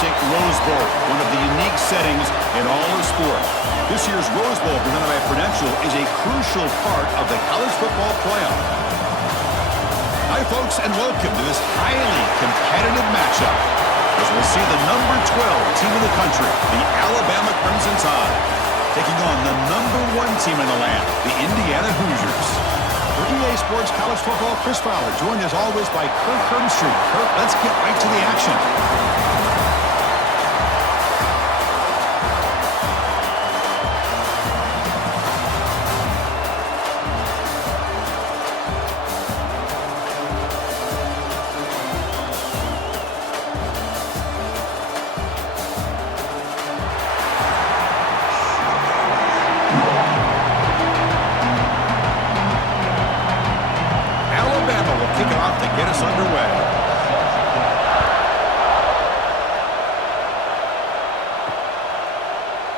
fantastic Rose Bowl, one of the unique settings in all of sport. This year's Rose Bowl, presented by Prudential, is a crucial part of the college football playoff. Hi, folks, and welcome to this highly competitive matchup, as we'll see the number 12 team in the country, the Alabama Crimson Tide, taking on the number 1 team in the land, the Indiana Hoosiers. For EA Sports College Football, Chris Fowler, joined as always by Kirk Hermstreet. Kirk, let's get right to the action.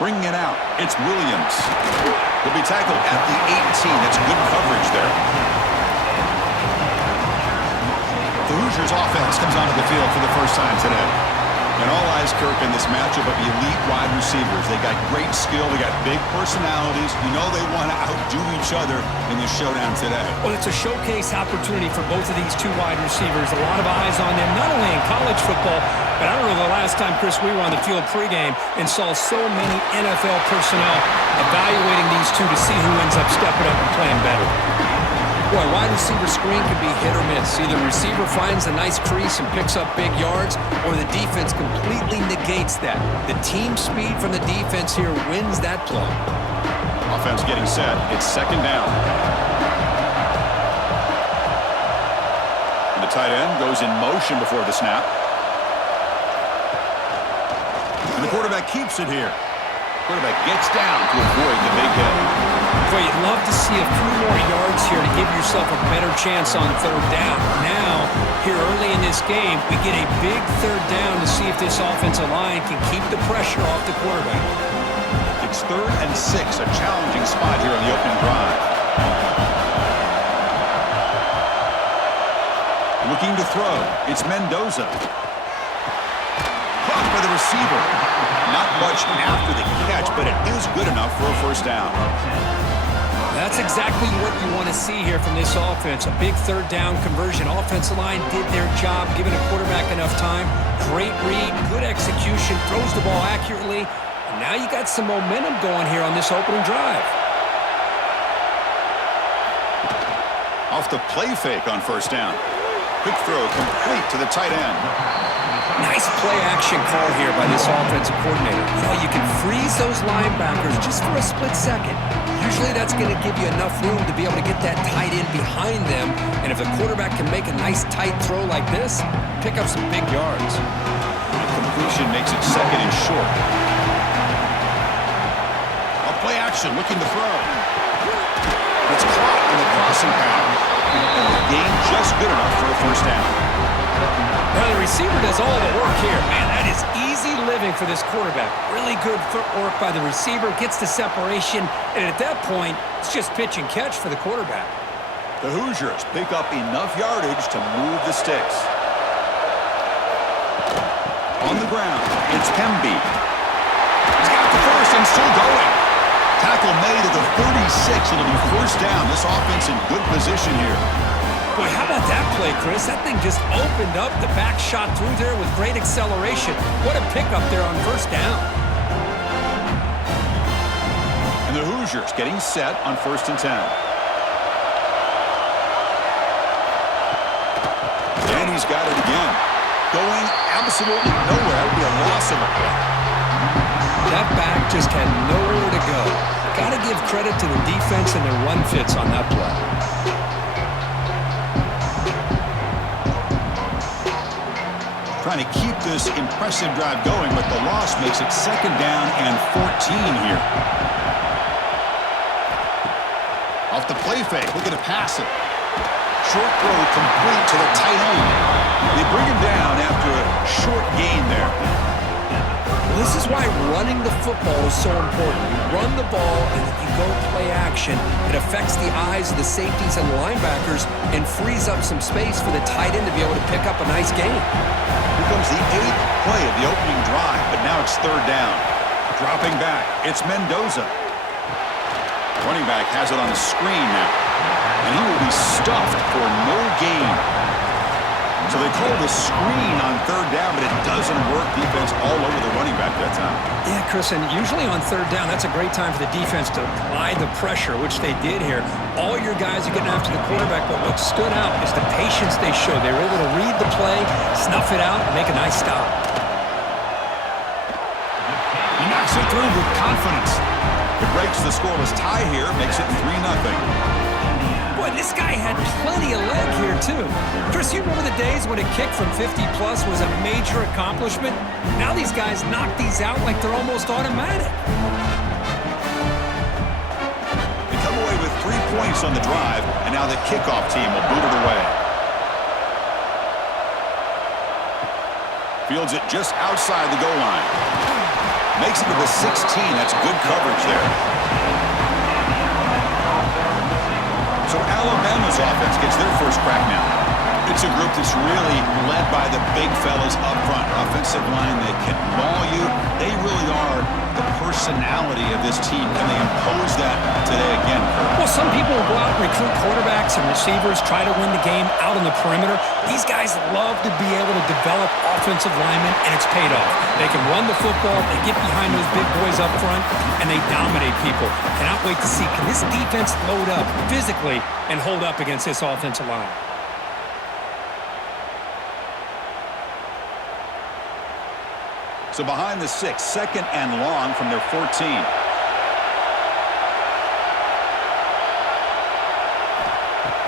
Bringing it out, it's Williams. He'll be tackled at the 18. That's good coverage there. The Hoosiers offense comes onto the field for the first time today. And all eyes, Kirk, in this matchup of elite wide receivers. They got great skill. They got big personalities. You know they want to outdo each other in this showdown today. Well, it's a showcase opportunity for both of these two wide receivers. A lot of eyes on them, not only in college football, but I don't know the last time, Chris, we were on the field pregame and saw so many NFL personnel evaluating these two to see who ends up stepping up and playing better. Boy, wide receiver screen can be hit or miss. Either the receiver finds a nice crease and picks up big yards, or the defense completely negates that. The team speed from the defense here wins that play. Offense getting set. It's second down. And the tight end goes in motion before the snap. And the quarterback keeps it here. Quarterback gets down to avoid the big hit. Boy, you'd love to see a few more yards here to give yourself a better chance on third down. Now, here early in this game, we get a big third down to see if this offensive line can keep the pressure off the quarterback. It's 3rd and 6, a challenging spot here on the opening drive. Looking to throw. It's Mendoza. Caught by the receiver. Not much after the catch, but it is good enough for a first down. That's exactly what you want to see here from this offense. A big third down conversion. Offensive line did their job, giving a quarterback enough time. Great read, good execution, throws the ball accurately. And now you got some momentum going here on this opening drive. Off the play fake on first down. Quick throw complete to the tight end. Nice play-action call here by this offensive coordinator. You know, you can freeze those linebackers just for a split second. Usually that's going to give you enough room to be able to get that tight end behind them. And if the quarterback can make a nice tight throw like this, pick up some big yards. The completion makes it second and short. A play action looking to throw. It's caught in the crossing path. And the gain just good enough for a first down. Well, the receiver does all the work here. Man, that is easy living for this quarterback. Really good footwork by the receiver, gets the separation, and at that point, it's just pitch and catch for the quarterback. The Hoosiers pick up enough yardage to move the sticks. On the ground, it's Hemby. He's got the first and still going. Tackle made at the 36. It'll be first down. This offense in good position here. Boy, how about that play, Chris? That thing just opened up. The back shot through there with great acceleration. What a pickup there on first down. And the Hoosiers getting set on 1st and 10. And he's got it again. Going absolutely nowhere. That would be a loss of a play. That back just had nowhere to go. Got to give credit to the defense and their run fits on that play. Trying to keep this impressive drive going, but the loss makes it second down and 14 here. Off the play fake, looking to pass it. Short throw complete to the tight end. They bring him down after a short gain there. Well, This is why running the football is so important. You run the ball and then you go play action. It affects the eyes of the safeties and the linebackers and frees up some space for the tight end to be able to pick up a nice gain. Here comes the 8th play of the opening drive, but now it's 3rd down. Dropping back, it's Mendoza. Running back has it on the screen now, and he will be stuffed for no gain. So they call the screen on 3rd down, but it doesn't work. Defense all over the running back that time. Yeah, Chris, and usually on 3rd down, that's a great time for the defense to apply the pressure, which they did here. All your guys are getting after the quarterback, but what stood out is the patience they showed. They were able to read the play, snuff it out, and make a nice stop. He knocks it through with confidence. It breaks the scoreless tie here, makes it 3-0. Boy, this guy had plenty of leg here, too. Chris, you remember the days when a kick from 50-plus was a major accomplishment? Now these guys knock these out like they're almost automatic. They come away with 3 points on the drive, and now the kickoff team will boot it away. Fields it just outside the goal line. Makes it to the 16. That's good coverage there. So Alabama's offense gets their first crack now. It's a group that's really led by the big fellas up front. Offensive line, they can maul you. They really are the personality of this team. Can they impose that today again, Kurt? Well, some people will go out and recruit quarterbacks and receivers, try to win the game out on the perimeter. These guys love to be able to develop offensive linemen, and it's paid off. They can run the football, they get behind those big boys up front, and they dominate people. Cannot wait to see, can this defense load up physically and hold up against this offensive line? So behind the 6, 2nd and long from their 14.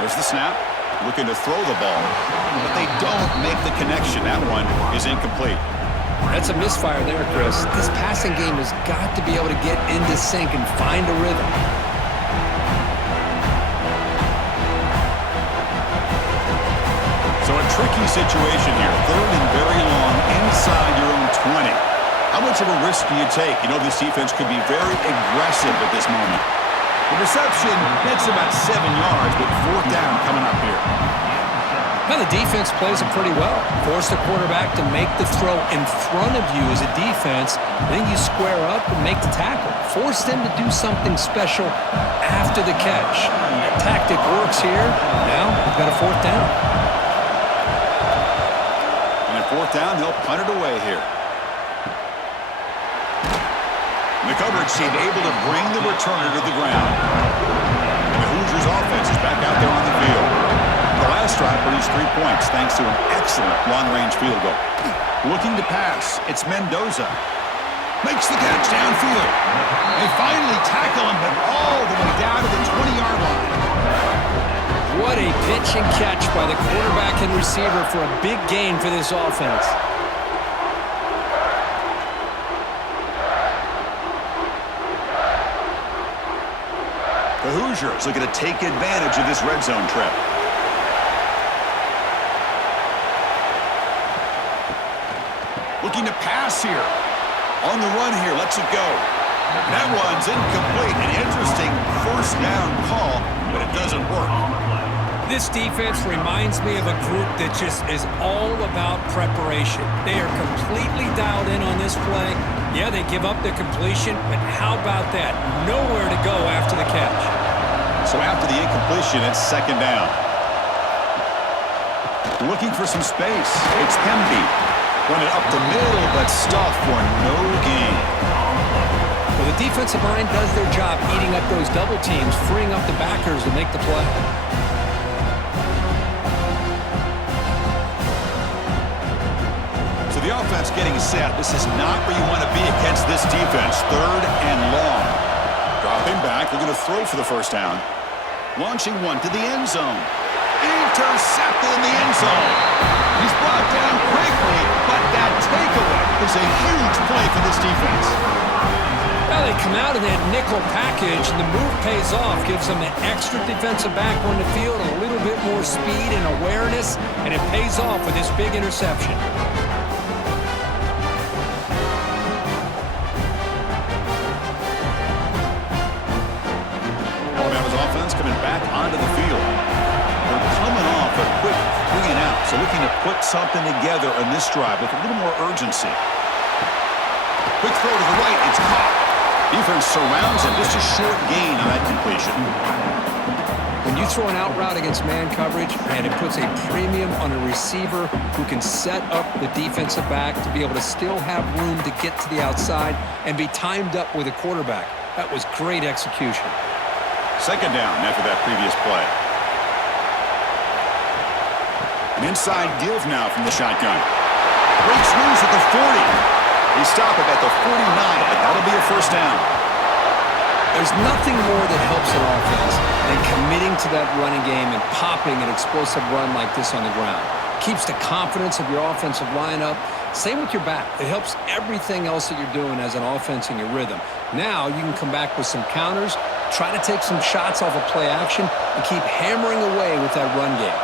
There's the snap. Looking to throw the ball, but they don't make the connection. That one is incomplete. That's a misfire there, Chris. This passing game has got to be able to get into sync and find a rhythm. So a tricky situation here. 3rd and very long inside your own 20. How much of a risk do you take? You know this defense could be very aggressive at this moment. The reception, that's about 7 yards, but 4th down coming up here. Now the defense plays it pretty well. Force the quarterback to make the throw in front of you as a defense. Then you square up and make the tackle. Force them to do something special after the catch. That tactic works here. Now we've got a 4th down. And at 4th down, they'll punt it away here. The coverage team able to bring the returner to the ground. And the Hoosiers offense is back out there on the field. The last drive produced 3 points thanks to an excellent long-range field goal. Looking to pass, it's Mendoza. Makes the catch downfield. They finally tackle him, but all the way down to the 20-yard line. What a pitch and catch by the quarterback and receiver for a big gain for this offense. The Hoosiers looking to take advantage of this red zone trip. Looking to pass here. On the run here, lets it go. That one's incomplete. An interesting 1st down call, but it doesn't work. This defense reminds me of a group that just is all about preparation. They are completely dialed in on this play. Yeah, they give up the completion, but how about that? Nowhere to go after the catch. So after the incompletion, it's 2nd down. Looking for some space. It's Hemby. Run it up the middle, but stuffed for no gain. Well, the defensive line does their job eating up those double teams, freeing up the backers to make the play. So the offense getting set. This is not where you want to be against this defense. 3rd and long. Dropping back, looking to throw for the 1st down. Launching one to the end zone. Intercepted in the end zone. He's brought down quickly, but that takeaway is a huge play for this defense. Well, they come out of that nickel package, and the move pays off. Gives them an extra defensive back on the field, a little bit more speed and awareness, and it pays off with this big interception. put something together on this drive with a little more urgency. Quick throw to the right. It's caught. Defense surrounds him. Just a short gain on that completion. When you throw an out route against man coverage, and it puts a premium on a receiver who can set up the defensive back to be able to still have room to get to the outside and be timed up with a quarterback. That was great execution. Second down after that previous play. An inside give now from the shotgun. Breaks loose at the 40. They stop it at the 49, but that'll be a first down. There's nothing more that helps an offense than committing to that running game and popping an explosive run like this on the ground. Keeps the confidence of your offensive lineup. Same with your back. It helps everything else that you're doing as an offense in your rhythm. Now you can come back with some counters, try to take some shots off of play action, and keep hammering away with that run game.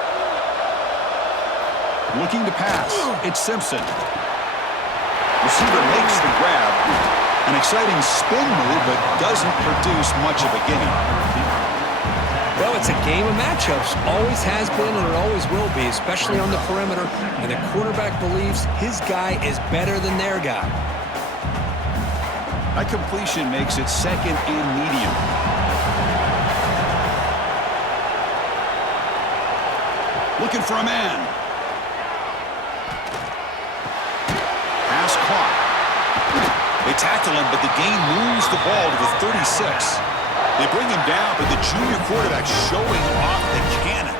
Looking to pass. It's Simpson. Receiver makes the grab. An exciting spin move, but doesn't produce much of a gain. Well, it's a game of matchups. Always has been and it always will be, especially on the perimeter. And the quarterback believes his guy is better than their guy. That completion makes it second and medium. Looking for a man. Pass caught. They tackle him, but the gain moves the ball to the 36. They bring him down, but the junior quarterback showing off the cannon.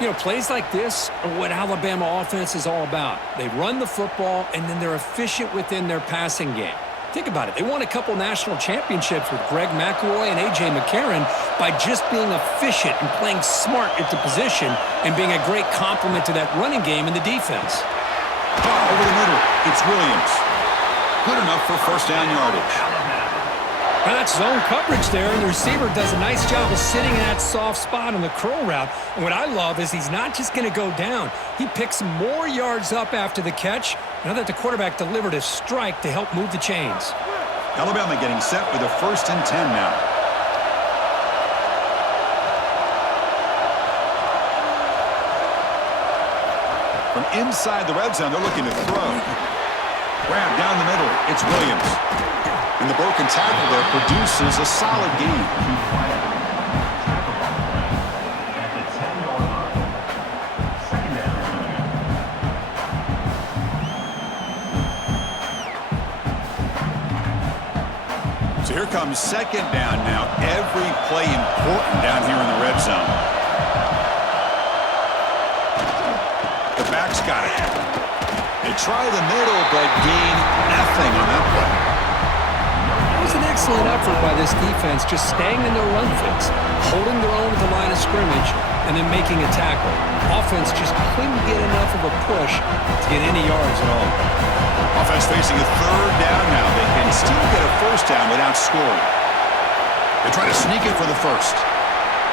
You know, plays like this are what Alabama offense is all about. They run the football, and then they're efficient within their passing game. Think about it. They won a couple national championships with Greg McElroy and A.J. McCarron by just being efficient and playing smart at the position and being a great complement to that running game in the defense. Over the middle, it's Williams. Good enough for first down yardage. Well, that's zone coverage there, and the receiver does a nice job of sitting in that soft spot on the curl route. And what I love is he's not just going to go down. He picks more yards up after the catch now that the quarterback delivered a strike to help move the chains. Alabama getting set with a 1st and 10 now. From inside the red zone, they're looking to throw. Grab down the middle. It's Williams. And the broken tackle there produces a solid gain. So here comes second down now. Every play important down here in the red zone. The back's got it. They try the middle, but gain nothing on that play. It was an excellent effort by this defense, just staying in their run fix, holding their own at the line of scrimmage, and then making a tackle. Offense just couldn't get enough of a push to get any yards at all. Offense facing a 3rd down now. They can still get a first down without scoring. They try to sneak it for the first.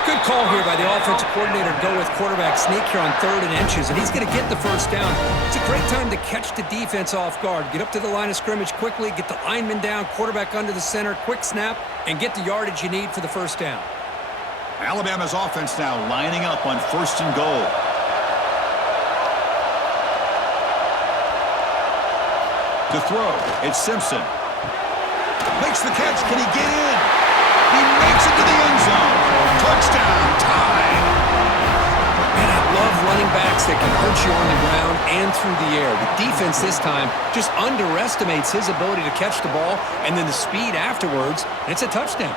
Good call here by the offensive coordinator to go with quarterback sneak here on 3rd and inches, and he's going to get the first down. It's a great time to catch the defense off guard. Get up to the line of scrimmage quickly, get the lineman down, quarterback under the center, quick snap, and get the yardage you need for the first down. Alabama's offense now lining up on 1st and goal. To throw, it's Simpson. Makes the catch. Can he get in? He makes it to the end zone. Touchdown, tied. Man, I love running backs that can hurt you on the ground and through the air. The defense this time just underestimates his ability to catch the ball, and then the speed afterwards, and it's a touchdown.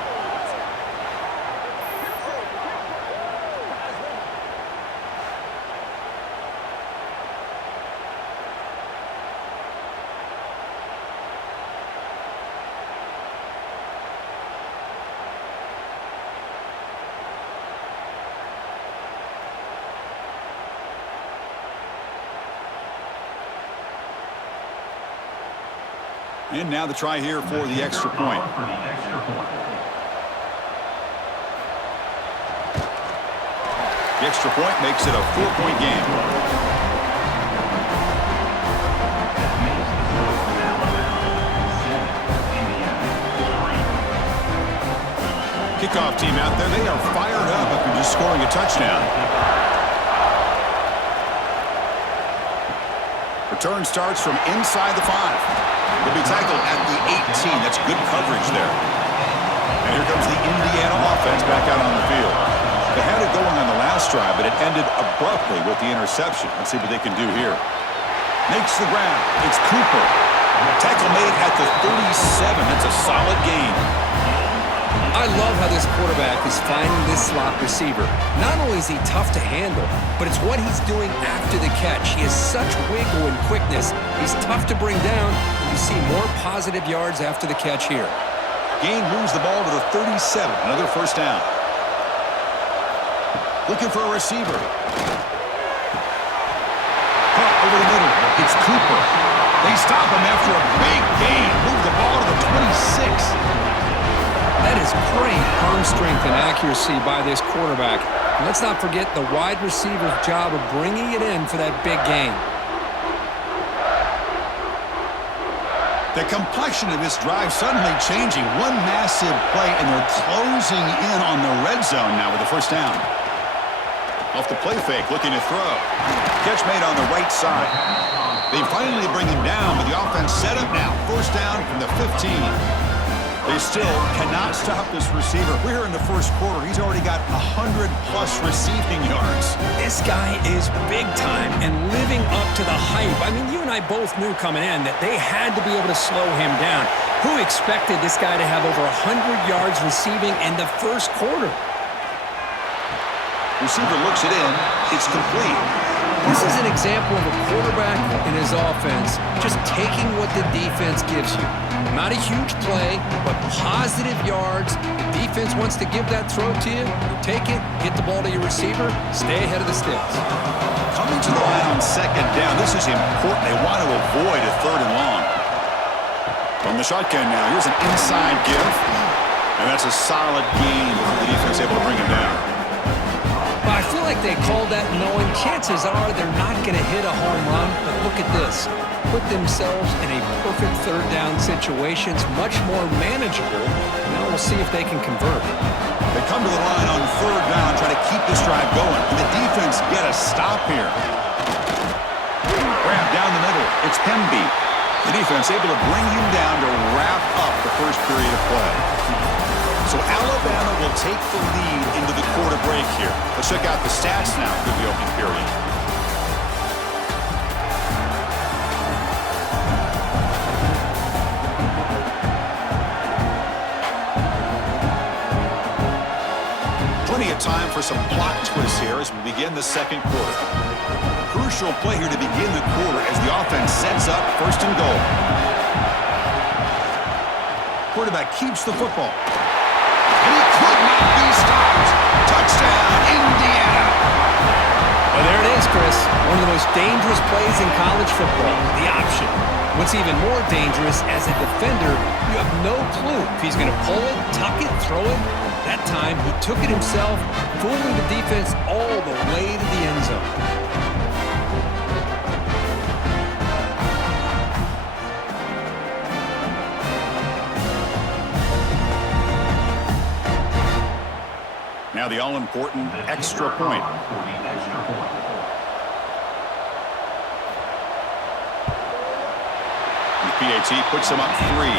And now the try here for the extra point. The extra point makes it a 4-point game. Kickoff team out there, they are fired up after just scoring a touchdown. Return starts from inside the 5. He'll be tackled at the 18. That's good coverage there. And here comes the Indiana offense back out on the field. They had it going on the last drive, but it ended abruptly with the interception. Let's see what they can do here. Makes the ground. It's Cooper. Tackle made at the 37. That's a solid gain. I love how this quarterback is finding this slot receiver. Not only is he tough to handle, but it's what he's doing after the catch. He has such wiggle and quickness. He's tough to bring down, and you see more positive yards after the catch here. Gain moves the ball to the 37. Another first down. Looking for a receiver. Caught over the middle. It's Cooper. They stop him after a big gain. Move the ball to the 26. That is great arm strength and accuracy by this quarterback. And let's not forget the wide receiver's job of bringing it in for that big gain. The complexion of this drive suddenly changing. One massive play, and they're closing in on the red zone now with the first down. Off the play fake, looking to throw. Catch made on the right side. They finally bring him down, but the offense set up now. First down from the 15. They still cannot stop this receiver. We're in the first quarter. He's already got 100-plus receiving yards. This guy is big time and living up to the hype. I mean, you and I both knew coming in that they had to be able to slow him down. Who expected this guy to have over 100 yards receiving in the first quarter? Receiver looks it in. It's complete. This is an example of a quarterback in his offense just taking what the defense gives you. Not a huge play, but positive yards. The defense wants to give that throw to you. You take it, get the ball to your receiver, stay ahead of the sticks. Coming to the line on second down. This is important. They want to avoid a third and long. From the shotgun now, here's an inside give. And that's a solid gain before the defense able to bring him down. Well, I feel like they called that knowing chances are they're not going to hit a home run. But look at this. Put themselves in a perfect third down situation. It's much more manageable. Now we'll see if they can convert. They come to the line on third down, try to keep this drive going. And the defense get a stop here. Grab down the middle. It's Pemby. The defense able to bring him down to wrap up the first period of play. So Alabama will take the lead into the quarter break here. Let's check out the stats now for the opening period. Plenty of time for some plot twists here as we begin the second quarter. Crucial play here to begin the quarter as the offense sets up first and goal. Quarterback keeps the football. And he could not be stopped. Touchdown, Indiana. Well, there it is, Chris. One of the most dangerous plays in college football, the option. What's even more dangerous, as a defender, you have no clue if he's going to pull it, tuck it, throw it. That time, he took it himself, fooling the defense all the way to the end zone. Now the all-important extra point. The PAT puts him up 3.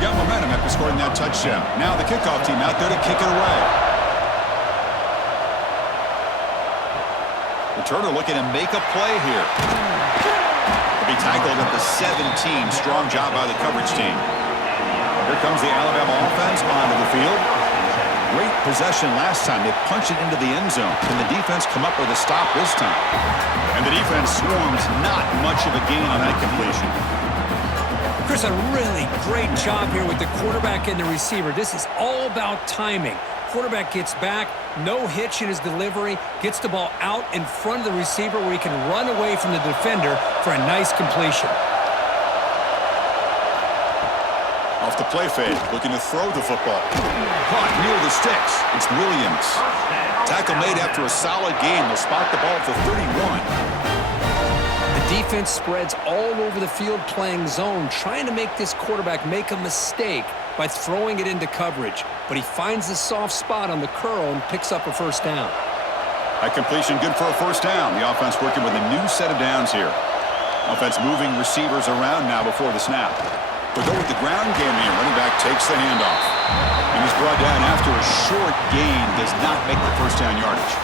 Got momentum after scoring that touchdown. Now the kickoff team out there to kick it away. Returner looking to make a play here. He'll be tackled at the 17. Strong job by the coverage team. Here comes the Alabama offense onto the field. Great possession last time. They punch it into the end zone. Can the defense come up with a stop this time? And the defense swarms. Not much of a gain on that completion. Chris, a really great job here with the quarterback and the receiver. This is all about timing. Quarterback gets back, no hitch in his delivery, gets the ball out in front of the receiver where he can run away from the defender for a nice completion. Off the play fake, looking to throw the football. Caught near the sticks. It's Williams. Tackle made after a solid gain. They'll spot the ball for 31. The defense spreads all over the field playing zone, trying to make this quarterback make a mistake by throwing it into coverage. But he finds the soft spot on the curl and picks up a first down. That completion good for a first down. The offense working with a new set of downs here. Offense moving receivers around now before the snap. We'll go with the ground game here. Running back takes the handoff. And he's brought down after a short gain. Does not make the first down yardage.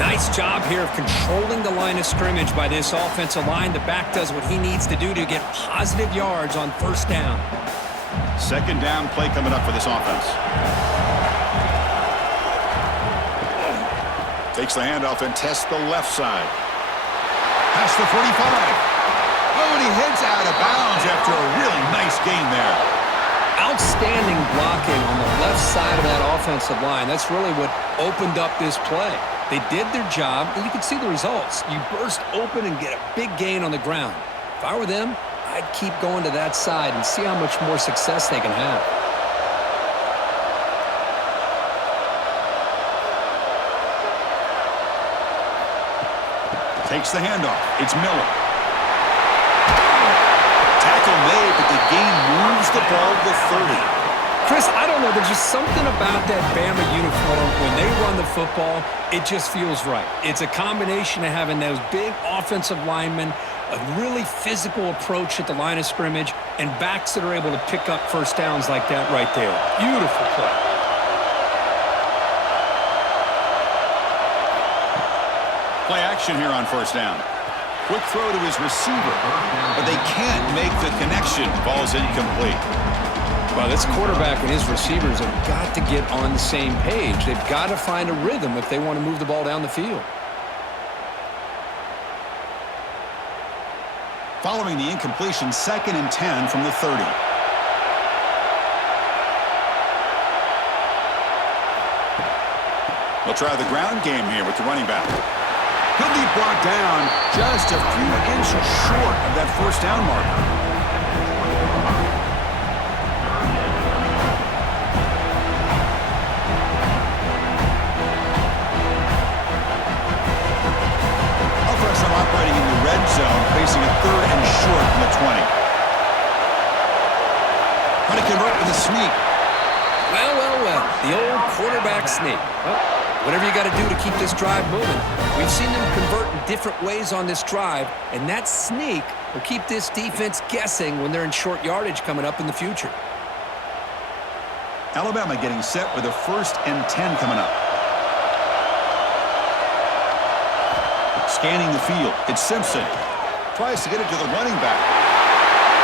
Nice job here of controlling the line of scrimmage by this offensive line. The back does what he needs to do to get positive yards on first down. Second down play coming up for this offense. Takes the handoff and tests the left side. Past the 45. Oh, and he heads out of bounds after a really nice gain there. Outstanding blocking on the left side of that offensive line. That's really what opened up this play. They did their job, and you can see the results. You burst open and get a big gain on the ground. If I were them, I'd keep going to that side and see how much more success they can have. Takes the handoff. It's Miller. Tackle made, but the gain moves the ball to 30. Chris, I don't know. There's just something about that Bama uniform. When they run the football, it just feels right. It's a combination of having those big offensive linemen, a really physical approach at the line of scrimmage, and backs that are able to pick up first downs like that right there. Beautiful play. Play action here on first down. Quick throw to his receiver, but they can't make the connection. Ball's incomplete. Well, this quarterback and his receivers have got to get on the same page. They've got to find a rhythm if they want to move the ball down the field. Following the incompletion, 2nd and 10 from the 30. They'll try the ground game here with the running back. He'll be brought down just a few inches short of that first down marker. Offensive operating in the red zone, facing a 3rd and short from the 20. Trying to convert with a sneak. Well, well, well. The old quarterback sneak. Well, whatever you got to do to keep this drive moving. We've seen them convert in different ways on this drive, and that sneak will keep this defense guessing when they're in short yardage coming up in the future. Alabama getting set with a 1st and 10 coming up. Scanning the field. It's Simpson. Tries to get it to the running back.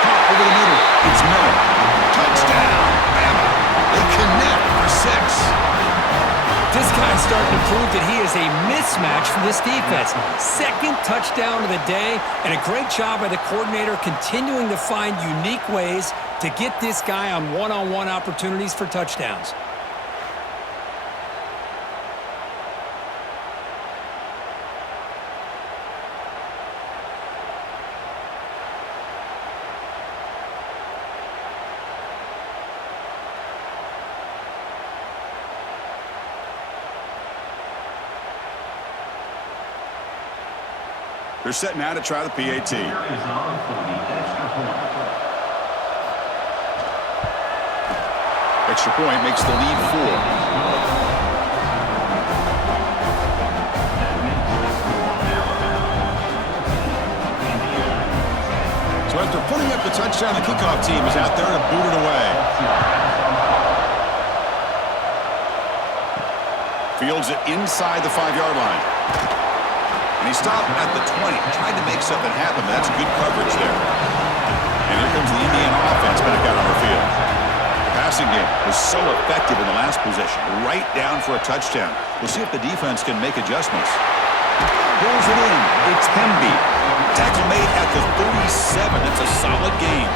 Caught over the middle. It's Miller. Touchdown, Bama. They connect for 6. This guy's starting to prove that he is a mismatch for this defense. 2nd touchdown of the day, and a great job by the coordinator continuing to find unique ways to get this guy on one-on-one opportunities for touchdowns. They're set now to try the PAT. Extra point makes the lead 4. So after putting up the touchdown, the kickoff team is out there to boot it away. Fields it inside the 5-yard line. And he stopped at the 20, tried to make something happen, but that's good coverage there. And here comes the Indiana offense back out on the field. The passing game was so effective in the last possession, right down for a touchdown. We'll see if the defense can make adjustments. Pulls it in. It's Hemby. Tackle made at the 37. That's a solid gain.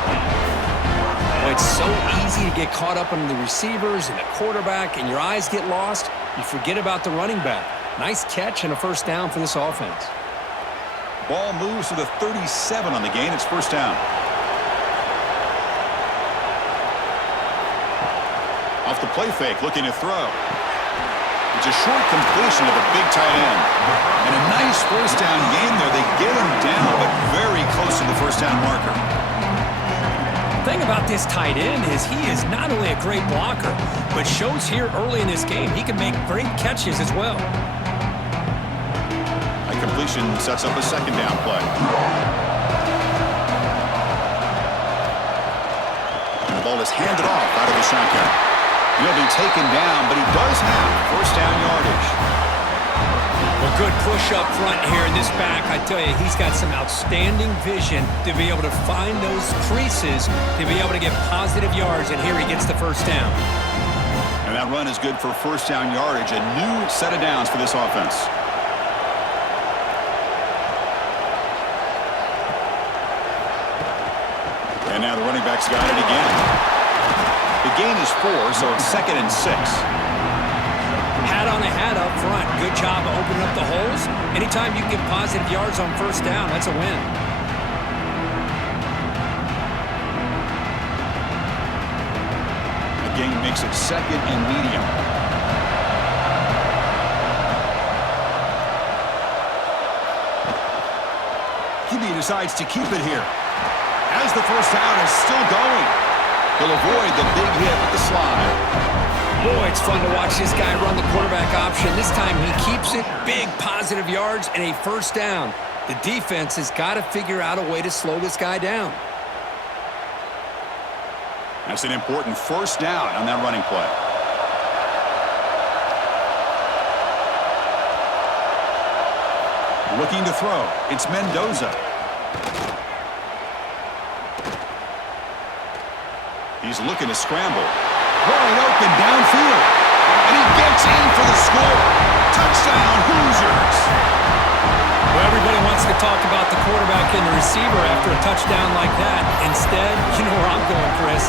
Well, it's so easy to get caught up on the receivers and the quarterback, and your eyes get lost. You forget about the running back. Nice catch and a first down for this offense. Ball moves to the 37 on the gain. It's first down. Off the play fake, looking to throw. It's a short completion to the big tight end. And a nice first down gain there. They get him down, but very close to the first down marker. The thing about this tight end is he is not only a great blocker, but shows here early in this game he can make great catches as well. A completion sets up a second down play. And the ball is handed off out of the shotgun. He'll be taken down, but he does have first down yardage. Well, good push up front here in this back. I tell you, he's got some outstanding vision to be able to find those creases, to be able to get positive yards, and here he gets the first down. And that run is good for first down yardage, a new set of downs for this offense. And now the running back's got it again. The gain is 4, so it's 2nd and 6. Hat on a hat up front. Good job of opening up the holes. Anytime you can get positive yards on first down, that's a win. The gain makes it 2nd and medium. QB decides to keep it here. As the first down is still going. He'll avoid the big hit with the slide. Boy, it's fun to watch this guy run the quarterback option. This time he keeps it, big positive yards, and a first down. The defense has got to figure out a way to slow this guy down. That's an important first down on that running play. Looking to throw. It's Mendoza. He's looking to scramble. Wide open downfield. And he gets in for the score. Touchdown, Hoosiers. Well, everybody wants to talk about the quarterback and the receiver after a touchdown like that. Instead, you know where I'm going, Chris.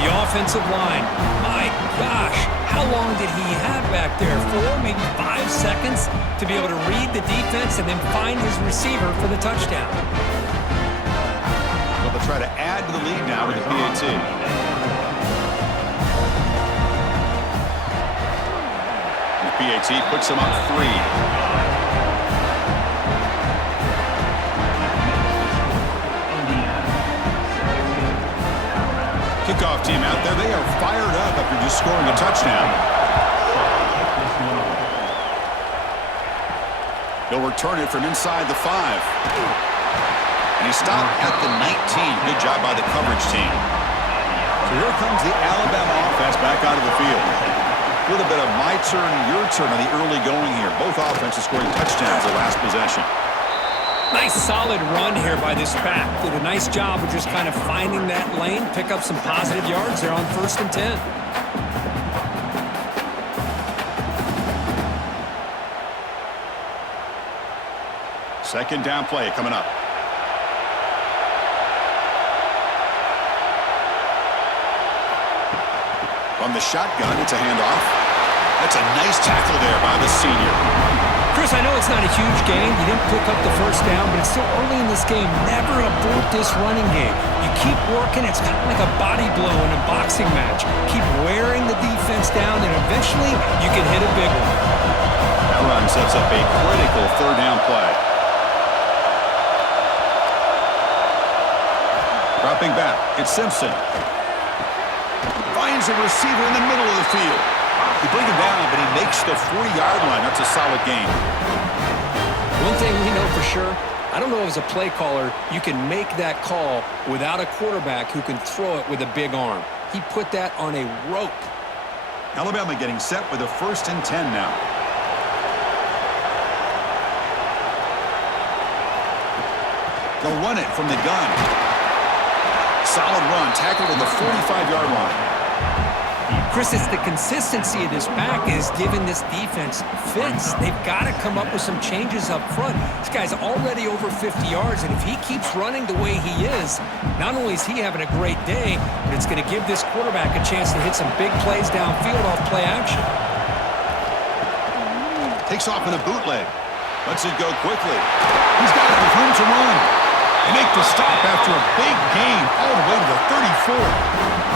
The offensive line. My gosh, how long did he have back there? 4, maybe 5 seconds to be able to read the defense and then find his receiver for the touchdown. Well, they'll try to add to the lead now with the PAT. PAT puts him up 3. Kickoff team out there. They are fired up after just scoring a touchdown. He'll return it from inside the 5. And he stopped at the 19. Good job by the coverage team. So here comes the Alabama offense back out of the field. A little bit of my turn, your turn on the early going here. Both offenses scoring touchdowns the last possession. Nice solid run here by this back. Did a nice job of just kind of finding that lane, pick up some positive yards there on 1st and 10. Second down play coming up. From the shotgun, it's a handoff. That's a nice tackle there by the senior. Chris, I know it's not a huge gain. You didn't pick up the first down, but it's still early in this game. Never abort this running game. You keep working. It's kind of like a body blow in a boxing match. Keep wearing the defense down, and eventually you can hit a big one. That run sets up a critical 3rd down play. Dropping back, it's Simpson. Finds a receiver in the middle of the field. He brings him down, but he makes the 40-yard line. That's a solid gain. One thing we know for sure, I don't know as a play caller, you can make that call without a quarterback who can throw it with a big arm. He put that on a rope. Alabama getting set with a 1st and 10 now. They'll run it from the gun. Solid run, tackled at the 45-yard line. Chris, it's the consistency of this back is giving this defense fits. They've got to come up with some changes up front. This guy's already over 50 yards, and if he keeps running the way he is, not only is he having a great day, but it's going to give this quarterback a chance to hit some big plays downfield off play action. Takes off in a bootleg. Lets it go quickly. He's got it with room to run. They make the stop after a big gain all the way to the 34.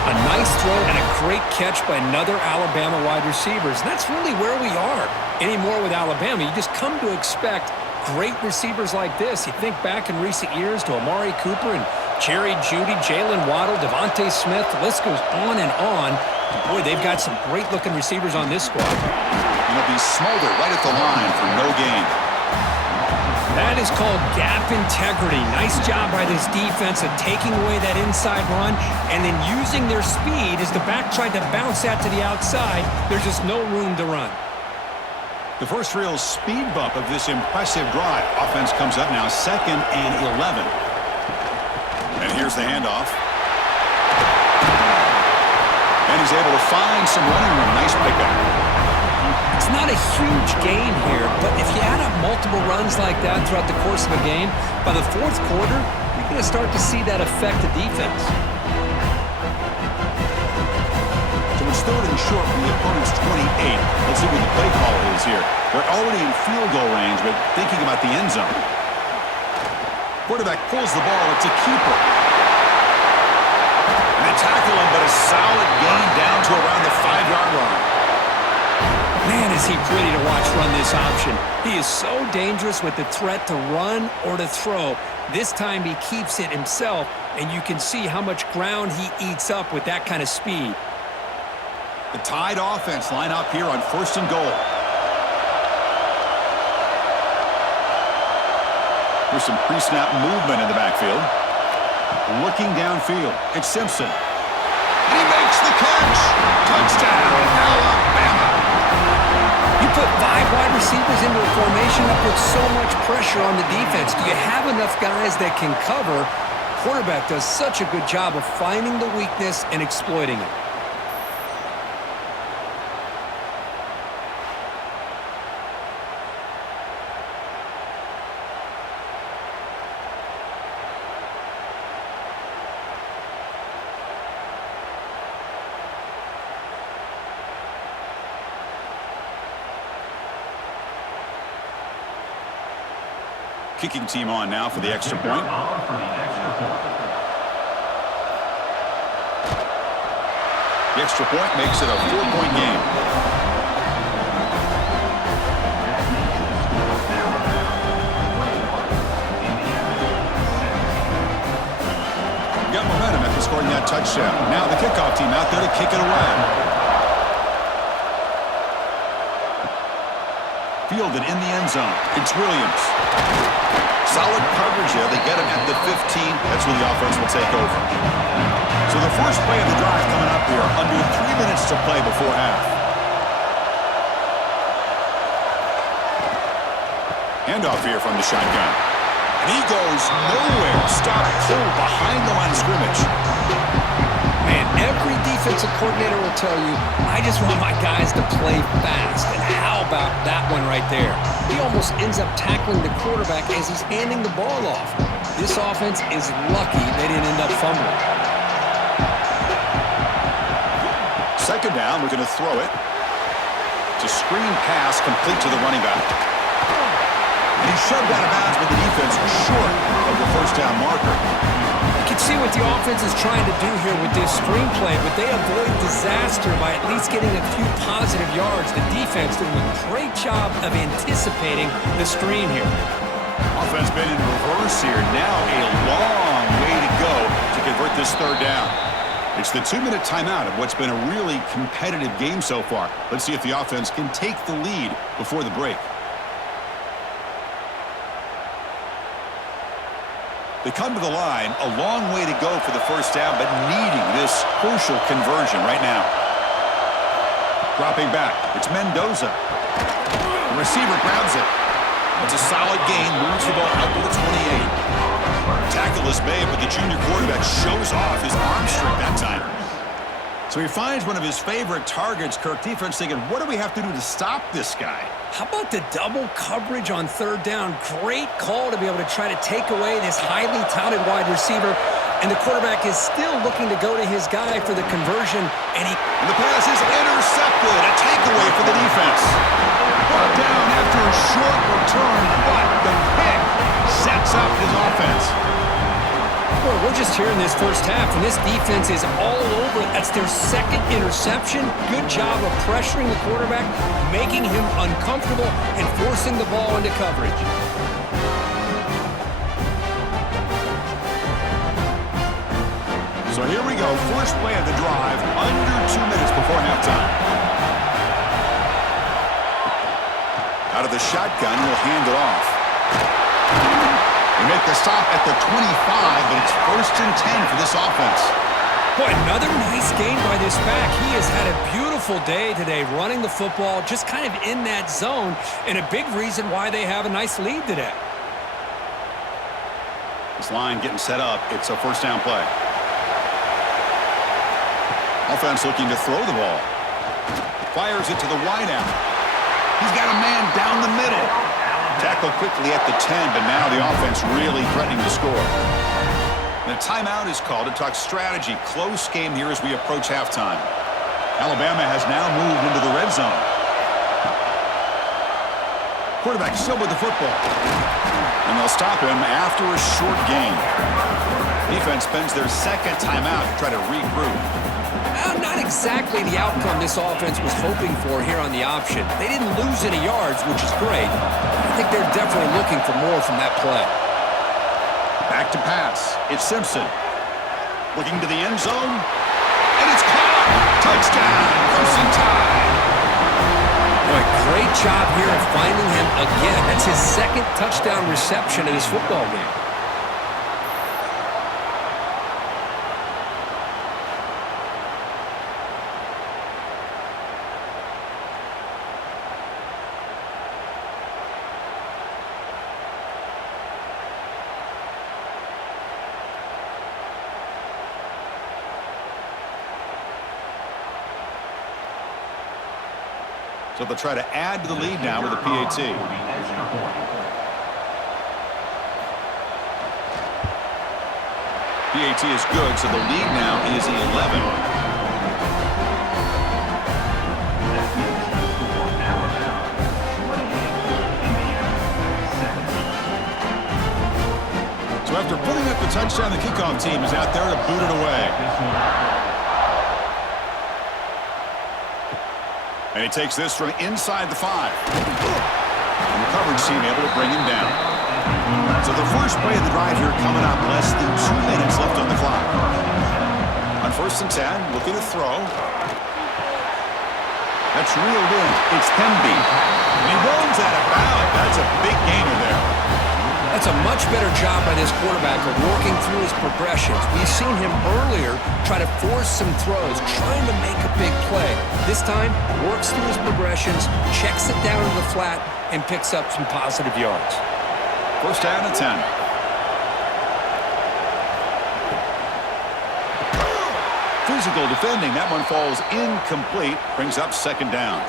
I A nice throw and a great catch by another Alabama wide receiver. And that's really where we are anymore with Alabama. You just come to expect great receivers like this. You think back in recent years to Amari Cooper and Jerry Jeudy, Jalen Waddle, Devontae Smith. The list goes on and on. Boy, they've got some great-looking receivers on this squad. And he'll be smoldered right at the line for no gain. That is called gap integrity. Nice job by this defense of taking away that inside run and then using their speed as the back tried to bounce that to the outside. There's just no room to run. The first real speed bump of this impressive drive. Offense comes up now 2nd and 11. And here's the handoff. And he's able to find some running room. Nice pickup. It's not a huge gain here, but if you add up multiple runs like that throughout the course of a game, by the 4th quarter, you're going to start to see that affect the defense. So it's 3rd and short from the opponent's 28. Let's see what the play call is here. They're already in field goal range, but thinking about the end zone. Quarterback pulls the ball. It's a keeper. And they tackle him, but a solid gain down to around the 5-yard line. Man, is he pretty to watch run this option. He is so dangerous with the threat to run or to throw. This time he keeps it himself, and you can see how much ground he eats up with that kind of speed. The Tide offense line up here on 1st and goal. There's some pre-snap movement in the backfield. Looking downfield, it's Simpson. And he makes the catch. Touchdown, Alabama. You put 5 wide receivers into a formation that puts so much pressure on the defense. Do you have enough guys that can cover? Quarterback does such a good job of finding the weakness and exploiting it. Kicking team on now for the extra point. The extra point makes it a 4-point game. Got momentum after scoring that touchdown. Now the kickoff team out there to kick it away. Fielded in the end zone. It's Williams. Solid coverage there. They get him at the 15. That's where the offense will take over. So the first play of the drive coming up here. Under 3 minutes to play before half. Handoff here from the shotgun. And he goes nowhere. Stop pulled behind the line of scrimmage. Man, every defensive coordinator will tell you, I just want my guys to play fast. And how about that one right there? He almost ends up tackling the quarterback as he's handing the ball off. This offense is lucky they didn't end up fumbling. 2nd down, we're going to throw it. It's a screen pass complete to the running back. And he shoved out of bounds with the defense short of the 1st down marker. You can see what the offense is trying to do here with this screenplay, but they avoid disaster by at least getting a few positive yards. The defense doing a great job of anticipating the screen here. Offense been in reverse here. Now a long way to go to convert this 3rd down. It's the 2-minute timeout of what's been a really competitive game so far. Let's see if the offense can take the lead before the break. They come to the line, a long way to go for the 1st down, but needing this crucial conversion right now. Dropping back, it's Mendoza. The receiver grabs it. It's a solid gain, moves the ball out to the 28. Tackle is made, but the junior quarterback shows off his arm strength that time. So he finds one of his favorite targets. Kirk, defense thinking, what do we have to do to stop this guy? How about the double coverage on 3rd down? Great call to be able to try to take away this highly touted wide receiver. And the quarterback is still looking to go to his guy for the conversion. And the pass is intercepted. A takeaway for the defense. Brought down after a short return, but the pick sets up his offense. Boy, we're just here in this first half, and this defense is all over. That's their second interception. Good job of pressuring the quarterback, making him uncomfortable, and forcing the ball into coverage. So here we go. First play of the drive, under 2 minutes before halftime. Out of the shotgun, he'll hand it off. They make the stop at the 25, but it's 1st and 10 for this offense. Boy, another nice game by this back. He has had a beautiful day today running the football, just kind of in that zone, and a big reason why they have a nice lead today. This line getting set up. It's a first down play. Offense looking to throw the ball. Fires it to the wideout. He's got a man down the middle. Tackle quickly at the 10, but now the offense really threatening to score. The timeout is called to talk strategy. Close game here as we approach halftime. Alabama has now moved into the red zone. Quarterback still with the football. And they'll stop him after a short gain. Defense spends their second timeout to try to regroup. Not exactly the outcome this offense was hoping for here on the option. They didn't lose any yards, which is great. I think they're definitely looking for more from that play. Back to pass. It's Simpson. Looking to the end zone. And it's caught. Touchdown. Crimson Tide. Boy, great job here of finding him again. That's his second touchdown reception in this football game. So they'll try to add to the lead now with a PAT. PAT is good, so the lead now is 11. So after putting up the touchdown, the kickoff team is out there to boot it away. And he takes this from inside the 5. And the coverage team able to bring him down. So the first play of the drive here coming up, less than 2 minutes left on the clock. On 1st and 10, looking to throw. That's reeled in. It's Hemby. And he runs out of bounds. That's a big gainer there. That's a much better job by this quarterback of working through his progressions. We've seen him earlier try to force some throws, trying to make a big play. This time, works through his progressions, checks it down to the flat, and picks up some positive yards. 1st down and 10. Physical defending. That one falls incomplete. Brings up 2nd down.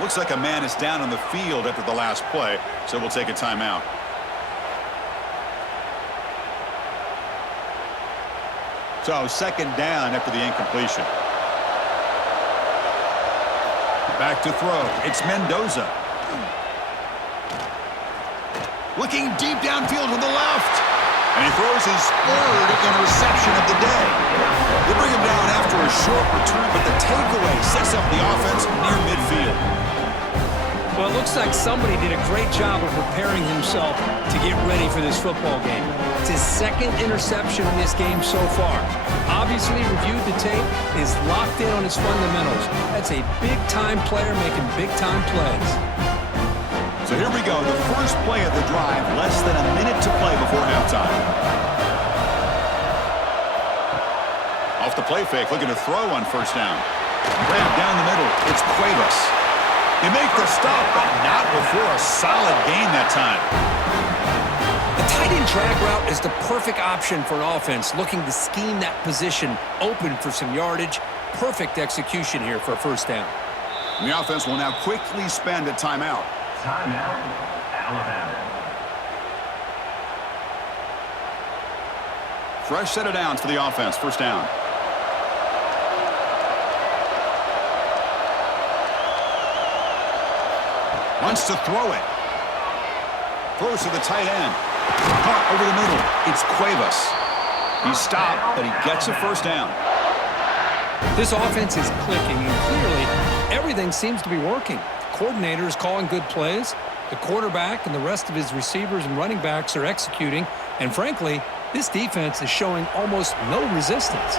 Looks like a man is down on the field after the last play, so we'll take a timeout. So 2nd down after the incompletion. Back to throw. It's Mendoza. Looking deep downfield to the left. And he throws his 3rd interception of the day. They bring him down after a short return, but the takeaway sets up the offense near midfield. Well, it looks like somebody did a great job of preparing himself to get ready for this football game. It's his 2nd interception in this game so far. Obviously reviewed the tape, is locked in on his fundamentals. That's a big-time player making big-time plays. So here we go, the first play of the drive, less than a minute to play before halftime. Off the play fake, looking to throw on 1st down. Grab down the middle, it's Cuevas. They make the stop, but not before a solid gain that time. The tight end drag route is the perfect option for an offense looking to scheme that position open for some yardage. Perfect execution here for a 1st down. The offense will now quickly spend a timeout. Timeout, Alabama. Fresh set of downs for the offense. 1st down. Wants to throw it. Throws to the tight end. Caught over the middle. It's Cuevas. He's stopped, but he gets a first down. This offense is clicking, and clearly everything seems to be working. The coordinator is calling good plays. The quarterback and the rest of his receivers and running backs are executing. And frankly, this defense is showing almost no resistance.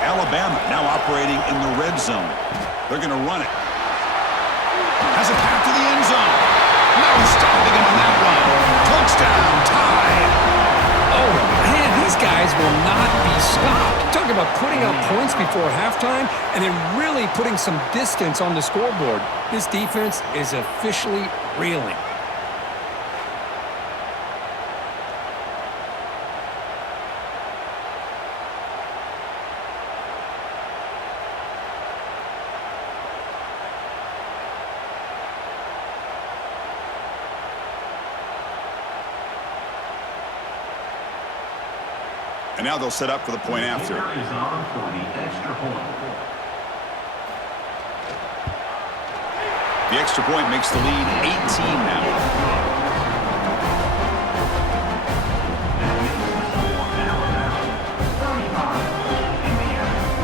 Alabama now operating in the red zone. They're going to run it. Has a path to the end zone. No stopping him on that one. Touchdown, tie. Oh, man, these guys will not be stopped. Talk about putting up points before halftime and then really putting some distance on the scoreboard. This defense is officially reeling. And now they'll set up for the point after. Is on for the extra point. The extra point makes the lead 18 now.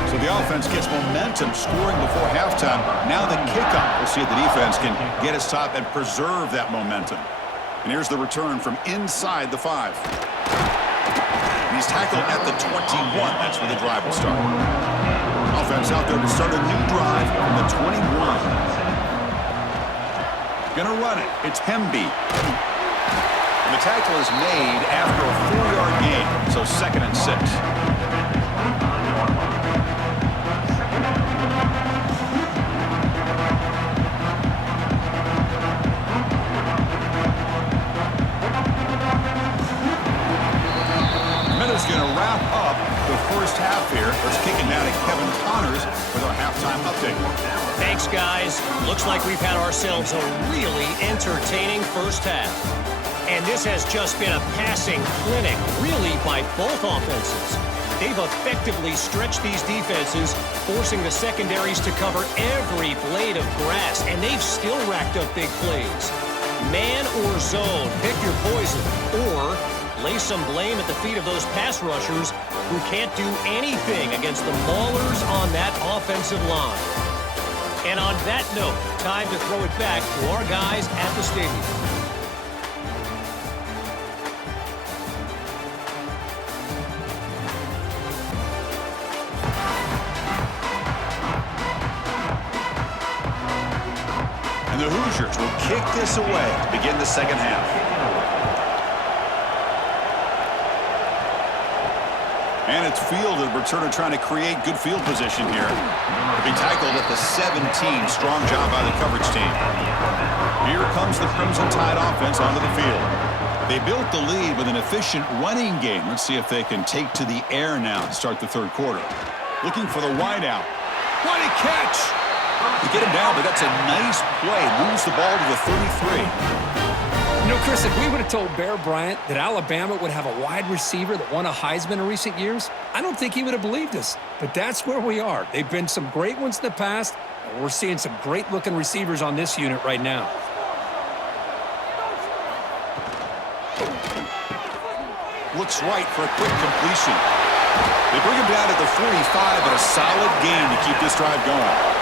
So the offense gets momentum scoring before halftime. Now the kickoff. We'll see if the defense can get a stop and preserve that momentum. And here's the return from inside the 5. He's tackled at the 21. That's where the drive will start. Offense out there to start a new drive from the 21. Gonna run it. It's Hemby. And the tackle is made after a 4-yard gain. So 2nd and 6. Going to wrap up the first half here. Let's kick it now to Kevin Connors with our halftime update. Thanks, guys. Looks like we've had ourselves a really entertaining first half. And this has just been a passing clinic, really, by both offenses. They've effectively stretched these defenses, forcing the secondaries to cover every blade of grass, and they've still racked up big plays. Man or zone, pick your poison, or lay some blame at the feet of those pass rushers who can't do anything against the maulers on that offensive line. And on that note, time to throw it back to our guys at the stadium. And the Hoosiers will kick this away to begin the second half. And it's fielded. Returner trying to create good field position here. To be tackled at the 17. Strong job by the coverage team. Here comes the Crimson Tide offense onto the field. They built the lead with an efficient running game. Let's see if they can take to the air now to start the third quarter. Looking for the wideout. What a catch! To get him down, but that's a nice play. Moves the ball to the 33. You know, Chris, if we would have told Bear Bryant that Alabama would have a wide receiver that won a Heisman in recent years, I don't think he would have believed us. But that's where we are. They've been some great ones in the past, and we're seeing some great-looking receivers on this unit right now. Looks right for a quick completion. They bring him down to the 45, but a solid gain to keep this drive going.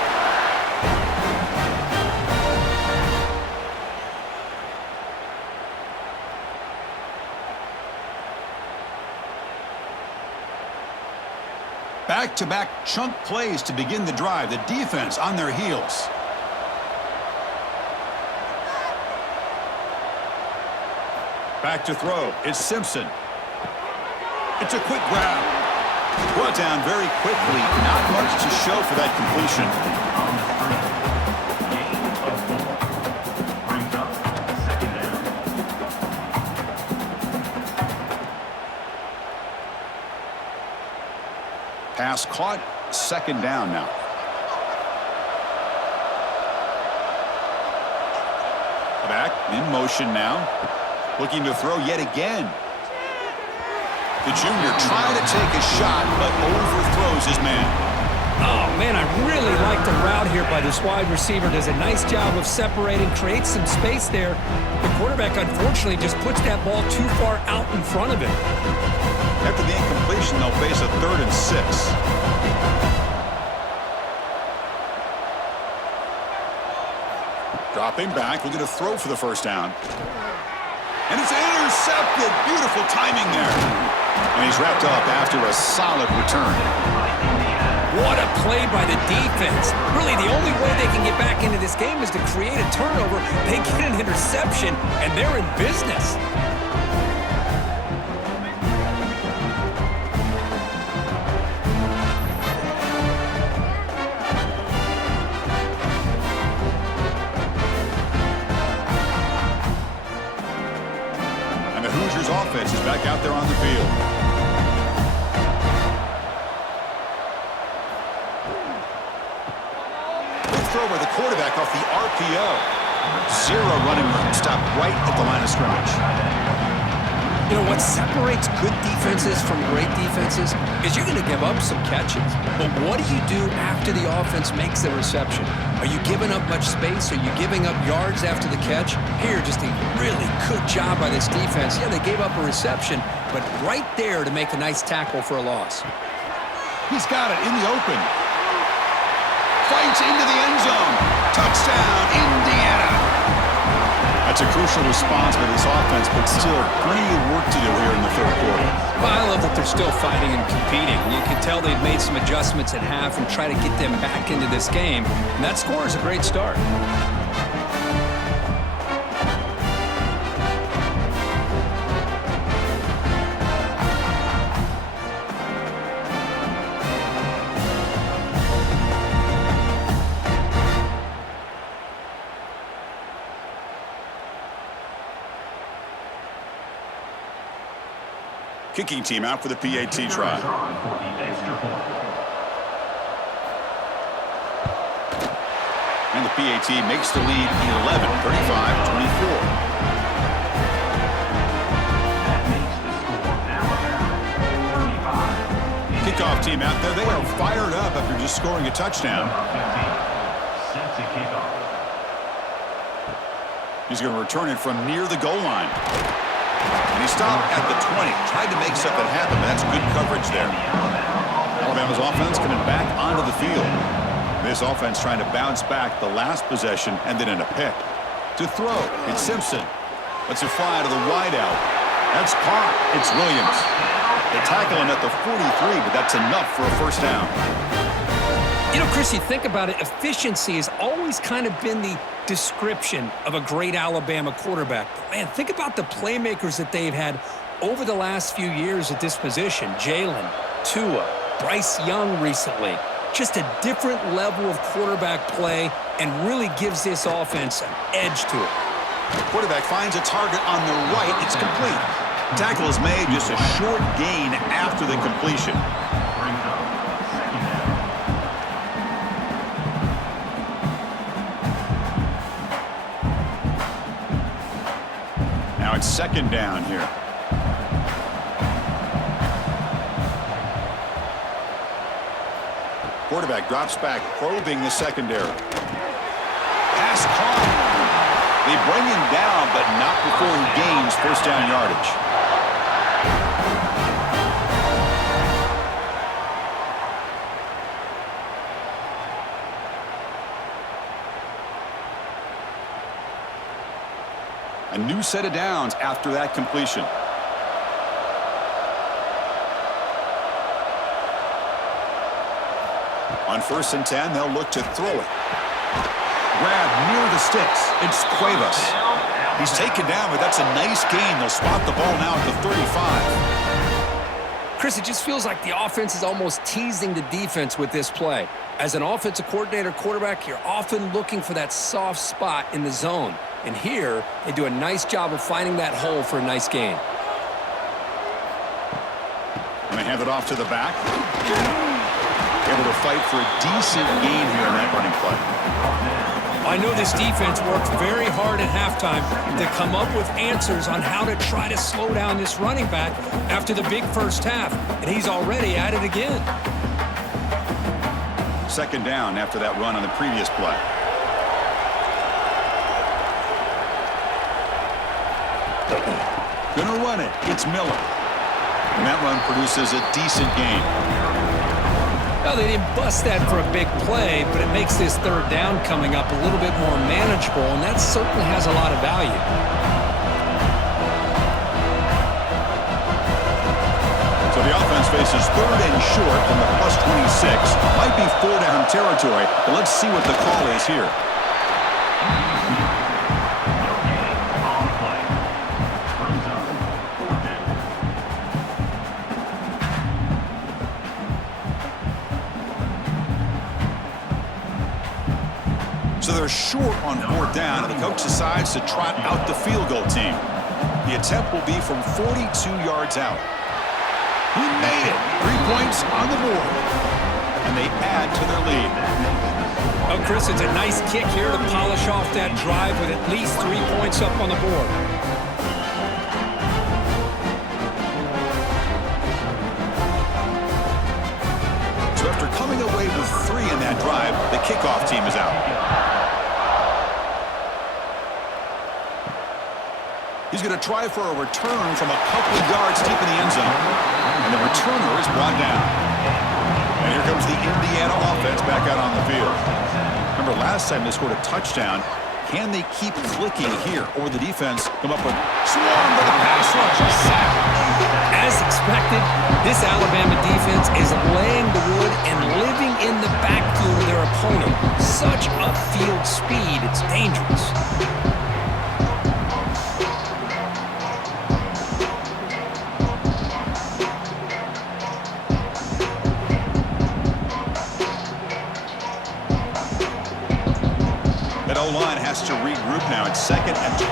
Back-to-back chunk plays to begin the drive. The defense on their heels. Back to throw. It's Simpson. It's a quick grab. Brought down very quickly. Not much to show for that completion. Brings up 2nd down. Pass caught. 2nd down now. Back in motion now. Looking to throw yet again. The junior trying to take a shot, but overthrows his man. Oh, man, I really like the route here by this wide receiver. Does a nice job of separating, creates some space there. The quarterback, unfortunately, just puts that ball too far out in front of him. After the incompletion, they'll face a 3rd and 6. Dropping back, looking to throw for the first down. And it's intercepted. Beautiful timing there. And he's wrapped up after a solid return. What a play by the defense. Really, the only way they can get back into this game is to create a turnover. They get an interception, and they're in business. And the Hoosiers offense is back out there on the field. Throw by the quarterback off the RPO. 0 running room. Stop right at the line of scrimmage. You know, what separates good defenses from great defenses is you're going to give up some catches. But what do you do after the offense makes the reception? Are you giving up much space? Are you giving up yards after the catch? Here, just a really good job by this defense. Yeah, they gave up a reception, but right there to make a nice tackle for a loss. He's got it in the open. Fights into the end zone. Touchdown, Indiana. That's a crucial response by this offense, but still plenty of work to do here in the 3rd quarter. Well, I love that they're still fighting and competing. You can tell they've made some adjustments at half and try to get them back into this game. And that score is a great start. Kicking team out for the PAT try. And the PAT makes the lead 11, 35-24. Kickoff team out there. They are fired up after just scoring a touchdown. He's going to return it from near the goal line. And he stopped at the 20. Tried to make something happen, but that's good coverage there. Alabama's offense coming back onto the field. This offense trying to bounce back the last possession and then in a pick. To throw, it's Simpson. Lets it fly to the wideout. That's caught. It's Williams. They tackle him at the 43, but that's enough for a first down. You know, Chris, you think about it, efficiency has always kind of been the description of a great Alabama quarterback. But man, think about the playmakers that they've had over the last few years at this position. Jalen, Tua, Bryce Young recently. Just a different level of quarterback play and really gives this offense an edge to it. Quarterback finds a target on the right. It's complete. Tackle is made, just a short gain after the completion. Now it's 2nd down here. Quarterback drops back, probing the secondary. Pass caught. They bring him down, but not before he gains first down yardage. A new set of downs after that completion. On 1st and 10, they'll look to throw it. Grab near the sticks. It's Cuevas. He's taken down, but that's a nice gain. They'll spot the ball now at the 35. Chris, it just feels like the offense is almost teasing the defense with this play. As an offensive coordinator quarterback, you're often looking for that soft spot in the zone. And here, they do a nice job of finding that hole for a nice gain. And they hand it off to the back. Able to fight for a decent gain here in that running play. I know this defense worked very hard at halftime to come up with answers on how to try to slow down this running back after the big first half, and he's already at it again. Second down after that run on the previous play. Gonna run it. It's Miller. And that run produces a decent gain. Well, they didn't bust that for a big play, but it makes this third down coming up a little bit more manageable, and that certainly has a lot of value. So the offense faces third and short from the +26. Might be 4-down territory, but let's see what the call is here. So they're short on 4th down, and the coach decides to trot out the field goal team. The attempt will be from 42 yards out. He made it. 3 points on the board. And they add to their lead. Oh, Chris, it's a nice kick here to polish off that drive with at least 3 points up on the board. So after coming away with 3 in that drive, the kickoff team is out. He's going to try for a return from a couple yards deep in the end zone. And the returner is brought down. And here comes the Indiana offense back out on the field. Remember, last time they scored a touchdown. Can they keep clicking here? Or the defense come up with swarm to the pass rush. As expected, this Alabama defense is laying the wood and living in the backfield of their opponent. Such a field speed, it's dangerous. That O-line has to regroup now. It's 2nd and 12.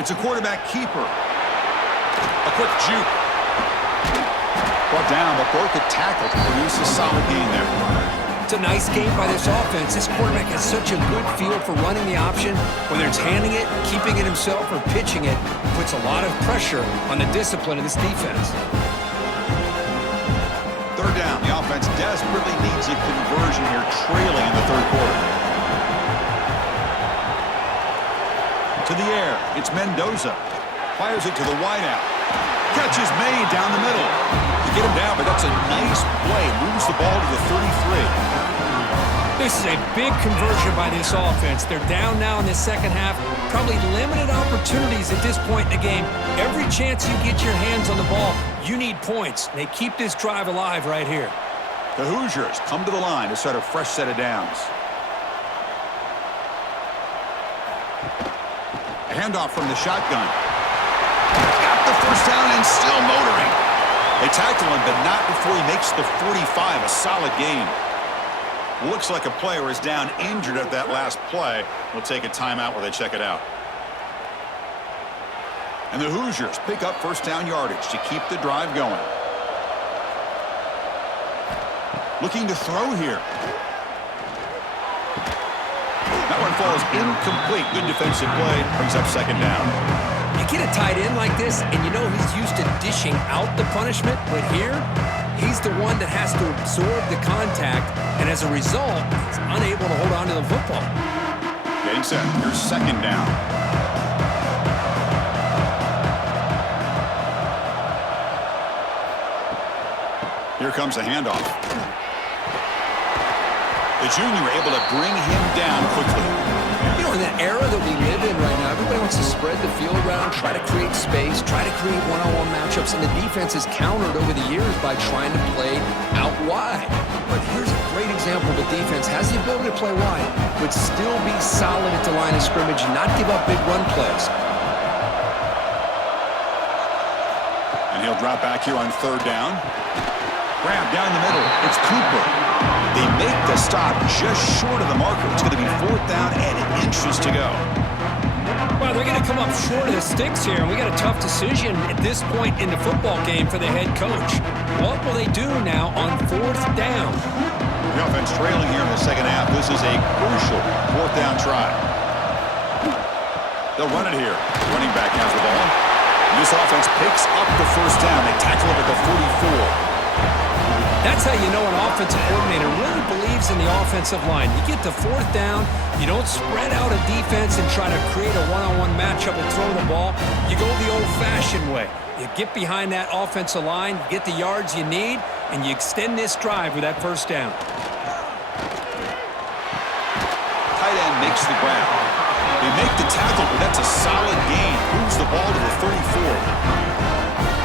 It's a quarterback keeper. A quick juke. Brought down, but broke a tackle to produce a solid gain there. It's a nice game by this offense. This quarterback has such a good feel for running the option. Whether it's handing it, keeping it himself, or pitching it, puts a lot of pressure on the discipline of this defense. Third down. The offense desperately needs a conversion here, trailing in the third quarter. To the air. It's Mendoza. Fires it to the wideout. Catch is made down the middle. To get him down, but that's a nice play. Moves the ball to the 33. This is a big conversion by this offense. They're down now in the second half. Probably limited opportunities at this point in the game. Every chance you get your hands on the ball, you need points. They keep this drive alive right here. The Hoosiers come to the line to start a fresh set of downs. A handoff from the shotgun. Got the first down and still motoring. They tackle him, but not before he makes the 45, a solid gain. Looks like a player is down injured at that last play. We'll take a timeout while they check it out. And the Hoosiers pick up first down yardage to keep the drive going. Looking to throw here. That one falls incomplete. Good defensive play. Brings up second down. You get a tight end like this, and you know he's used to dishing out the punishment, but here, he's the one that has to absorb the contact, and as a result, he's unable to hold on to the football. Getting set. Here's second down. Here comes a handoff. The junior able to bring him down quickly. You know, in the era that we live in right now, everybody wants to spread the field around, try to create space, try to create one-on-one matchups, and the defense has countered over the years by trying to play out wide. But here's a great example of a defense has the ability to play wide, but still be solid at the line of scrimmage and not give up big run plays. And he'll drop back here on third down. Grab down the middle. It's Cooper. They make the stop just short of the marker. It's going to be fourth down and inches to go. Well, they're going to come up short of the sticks here, and we got a tough decision at this point in the football game for the head coach. What will they do now on fourth down? The offense trailing here in the second half. This is a crucial fourth down try. They'll run it here. Running back has the ball. This offense picks up the first down. They tackle him at the 44. That's how you know an offensive coordinator really believes in the offensive line. You get to fourth down, you don't spread out a defense and try to create a one-on-one matchup and throw the ball. You go the old-fashioned way. You get behind that offensive line, get the yards you need, and you extend this drive with that first down. Tight end makes the grab. They make the tackle, but that's a solid gain. Moves the ball to the 34.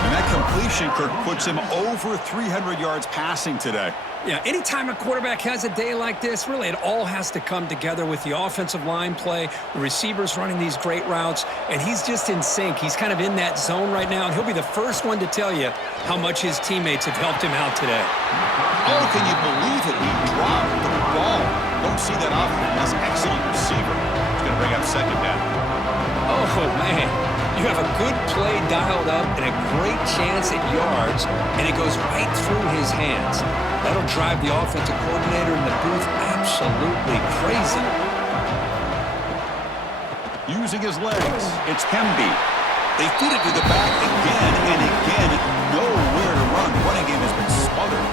And that completion, Kirk, puts him over 300 yards passing today. Yeah, anytime a quarterback has a day like this, really it all has to come together with the offensive line play, the receivers running these great routes, and he's just in sync. He's kind of in that zone right now, and he'll be the first one to tell you how much his teammates have helped him out today. Oh, can you believe it? He dropped the ball. Don't see that often. That's an excellent receiver. He's going to bring up second down. Oh, man. You have a good play dialed up and a great chance at yards, and it goes right through his hands. That'll drive the offensive coordinator in the booth absolutely crazy. Using his legs, it's Hemby. They feed it to the back again and again. Nowhere to run. The running game has been smothered.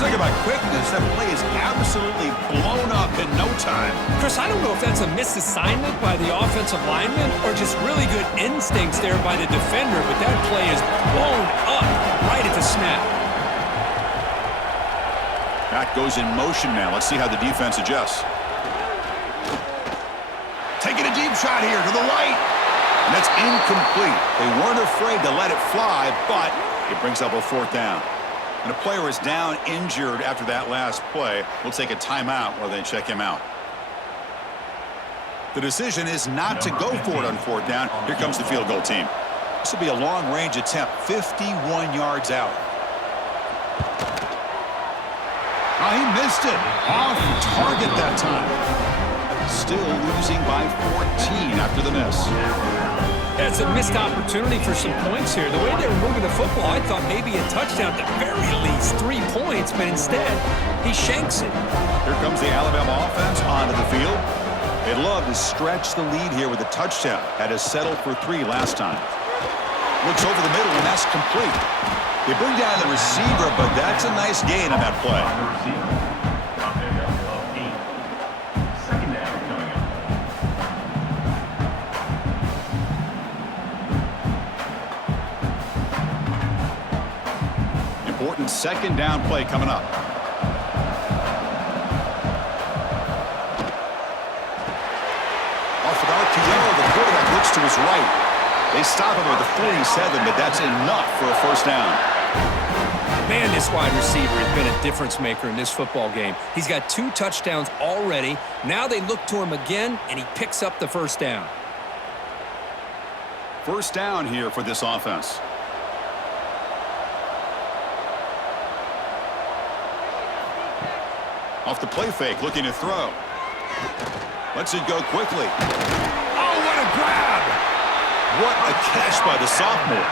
Talk about quickness. That play is absolutely blown up in no time. Chris, I don't know if that's a misassignment by the offensive lineman or just really good instincts there by the defender, but that play is blown up right at the snap. Back goes in motion now. Let's see how the defense adjusts. Taking a deep shot here to the right. And that's incomplete. They weren't afraid to let it fly, but it brings up a fourth down. And a player is down injured after that last play. We'll take a timeout while they check him out. The decision is not to go for it on fourth down. Here comes the field goal team. This will be a long-range attempt, 51 yards out. Oh, he missed it. Off target that time. Still losing by 14 after the miss. Yeah, it's a missed opportunity for some points here. The way they were moving the football, I thought maybe a touchdown, at the very least 3 points, but instead, he shanks it. Here comes the Alabama offense onto the field. They'd love to stretch the lead here with a touchdown. Had to settle for 3 last time. Looks over the middle, and that's complete. They bring down the receiver, but that's a nice gain on that play. Important second down play coming up. Off an RPO, the quarterback looks to his right. They stop him at the 47, but that's enough for a first down. Man, this wide receiver has been a difference maker in this football game. He's got 2 touchdowns already. Now they look to him again, and he picks up the first down. First down here for this offense. Off the play fake, looking to throw. Lets it go quickly. Oh, what a grab! What a catch by the sophomore.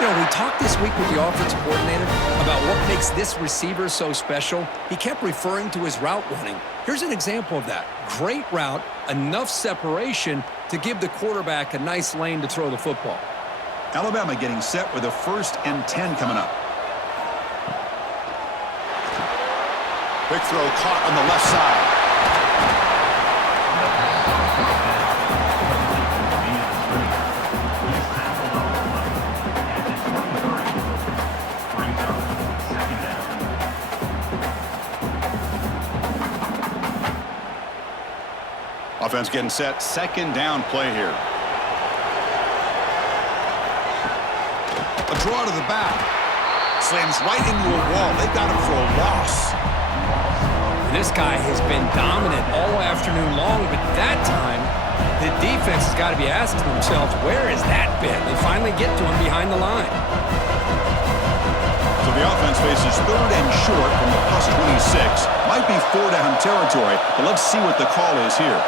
You know, we talked this week with the offensive coordinator about what makes this receiver so special. He kept referring to his route running. Here's an example of that. Great route, enough separation to give the quarterback a nice lane to throw the football. Alabama getting set with a 1st and 10 coming up. Quick throw caught on the left side. Offense getting set. Second down play here. A draw to the back. Slams right into a wall. They got him for a loss. This guy has been dominant all afternoon long, but that time, the defense has got to be asking themselves, where has that been? They finally get to him behind the line. So the offense faces 3rd and short from the +26. Might be 4-down territory, but let's see what the call is here.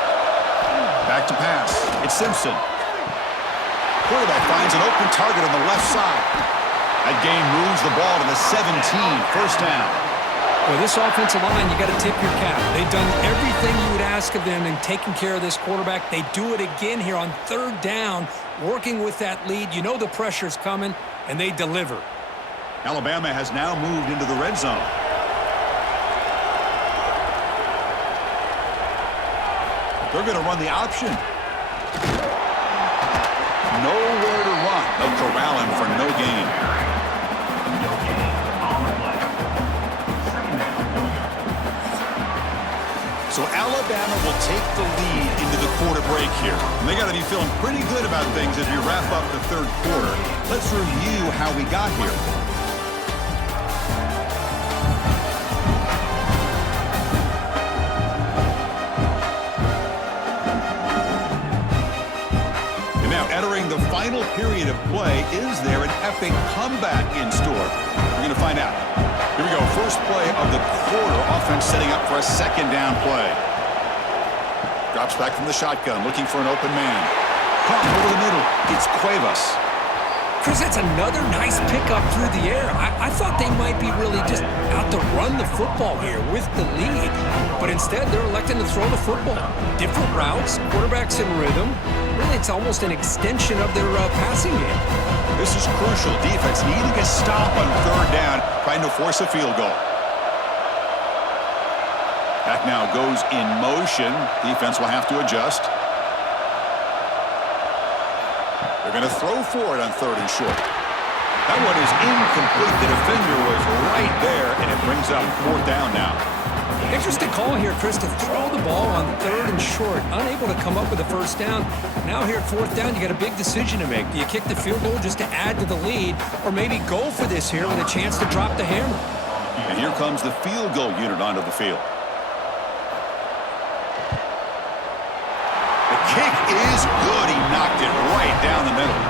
Back to pass. It's Simpson. Quarterback finds an open target on the left side. That gain moves the ball to the 17. First down. Well, this offensive line, you got to tip your cap. They've done everything you would ask of them in taking care of this quarterback. They do it again here on third down, working with that lead. You know the pressure's coming, and they deliver. Alabama has now moved into the red zone. They're going to run the option. Nowhere to run. They'll corral him for no gain. No gain on the play. Second down. So Alabama will take the lead into the quarter break here. And they got to be feeling pretty good about things as we wrap up the third quarter. Let's review how we got here. Entering the final period of play, is there an epic comeback in store? We're going to find out. Here we go. First play of the quarter. Offense setting up for a second down play. Drops back from the shotgun, looking for an open man. Caught over the middle. It's Cuevas. Chris, that's another nice pickup through the air. I thought they might be really just out to run the football here with the lead. But instead, they're electing to throw the football. Different routes, quarterbacks in rhythm. Really, it's almost an extension of their passing game. This is crucial. Defense needing a stop on third down, trying to force a field goal. Back now goes in motion. Defense will have to adjust. They're going to throw for it on third and short. That one is incomplete. The defender was right there, and it brings up fourth down now. Interesting call here, Chris, to throw the ball on third and short. Unable to come up with a first down. Now here at fourth down, you got a big decision to make. Do you kick the field goal just to add to the lead, or maybe go for this here with a chance to drop the hammer? And here comes the field goal unit onto the field. The kick is good. He knocked it right down the middle.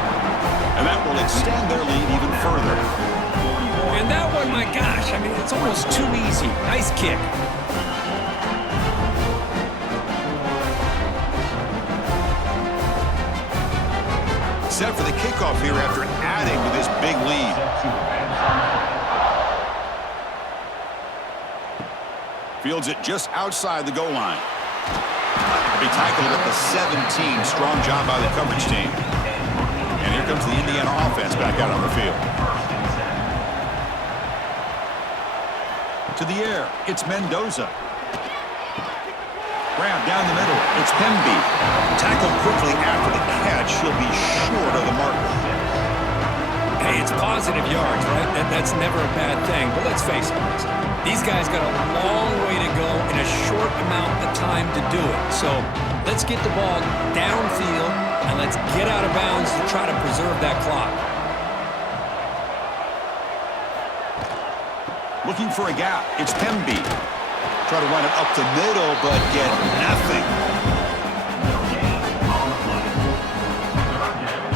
And that will extend their lead even further. And that one, my gosh, I mean, it's almost too easy. Nice kick. Set for the kickoff here after adding to this big lead. Fields it just outside the goal line. He tackled at the 17. Strong job by the coverage team. And here comes the Indiana offense back out on the field. To the air, it's Mendoza. Grab down the middle, it's Pemby. Tackled quickly after the catch. He'll be short of the marker. Hey, it's positive yards, right? That's never a bad thing. But let's face it, these guys got a long way to go in a short amount of time to do it. So let's get the ball downfield, and let's get out of bounds to try to preserve that clock. Looking for a gap. It's Pemby. Try to run it up the middle, but get nothing. No gain on the play. Third down.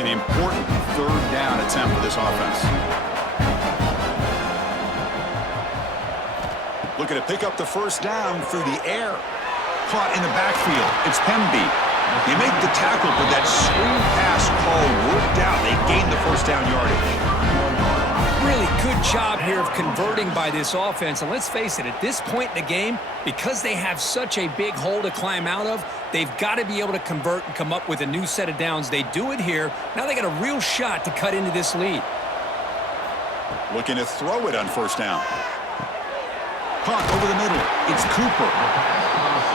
An important third down attempt for this offense. Looking to pick up the first down through the air. Caught in the backfield. It's Pemby. You make the tackle, but that screen pass call worked out. They gained the first down yardage. Really good job here of converting by this offense. And let's face it, at this point in the game, because they have such a big hole to climb out of, they've got to be able to convert and come up with a new set of downs. They do it here. Now they got a real shot to cut into this lead. Looking to throw it on first down. Caught over the middle. It's Cooper.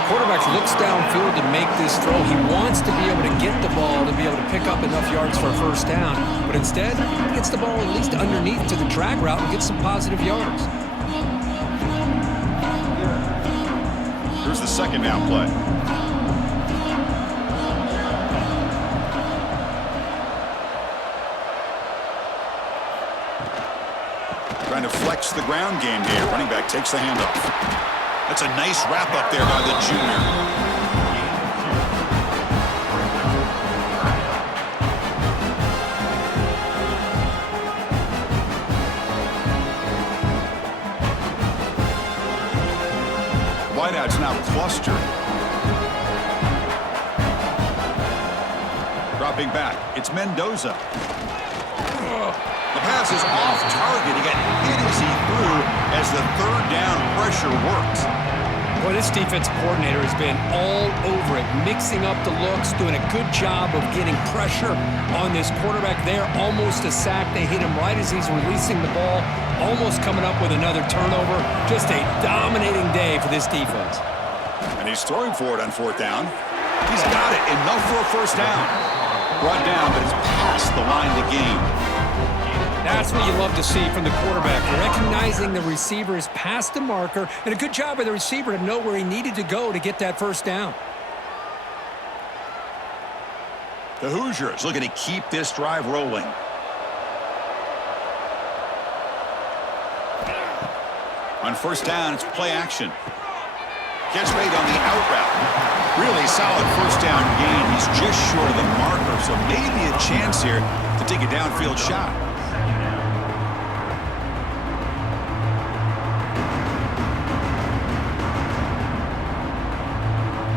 Quarterback looks downfield to make this throw. He wants to be able to get the ball to be able to pick up enough yards for a first down. But instead, he gets the ball at least underneath to the drag route and gets some positive yards. Here's the second down play. Trying to flex the ground game here. Running back takes the handoff. That's a nice wrap up there by the junior. Wideouts now clustered. Dropping back, it's Mendoza. The pass is off target. He got hit as he threw as the third down pressure worked. Boy, this defensive coordinator has been all over it, mixing up the looks, doing a good job of getting pressure on this quarterback there. Almost a sack. They hit him right as he's releasing the ball, almost coming up with another turnover. Just a dominating day for this defense. And he's throwing for it on fourth down. He's got it. Enough for a first down. Brought down, but it's past the line to gain. That's what you love to see from the quarterback, recognizing the receiver is past the marker, and a good job by the receiver to know where he needed to go to get that first down. The Hoosiers looking to keep this drive rolling. On first down, it's play action. Gets made on the out route. Really solid first down gain. He's just short of the marker, so maybe a chance here to take a downfield shot.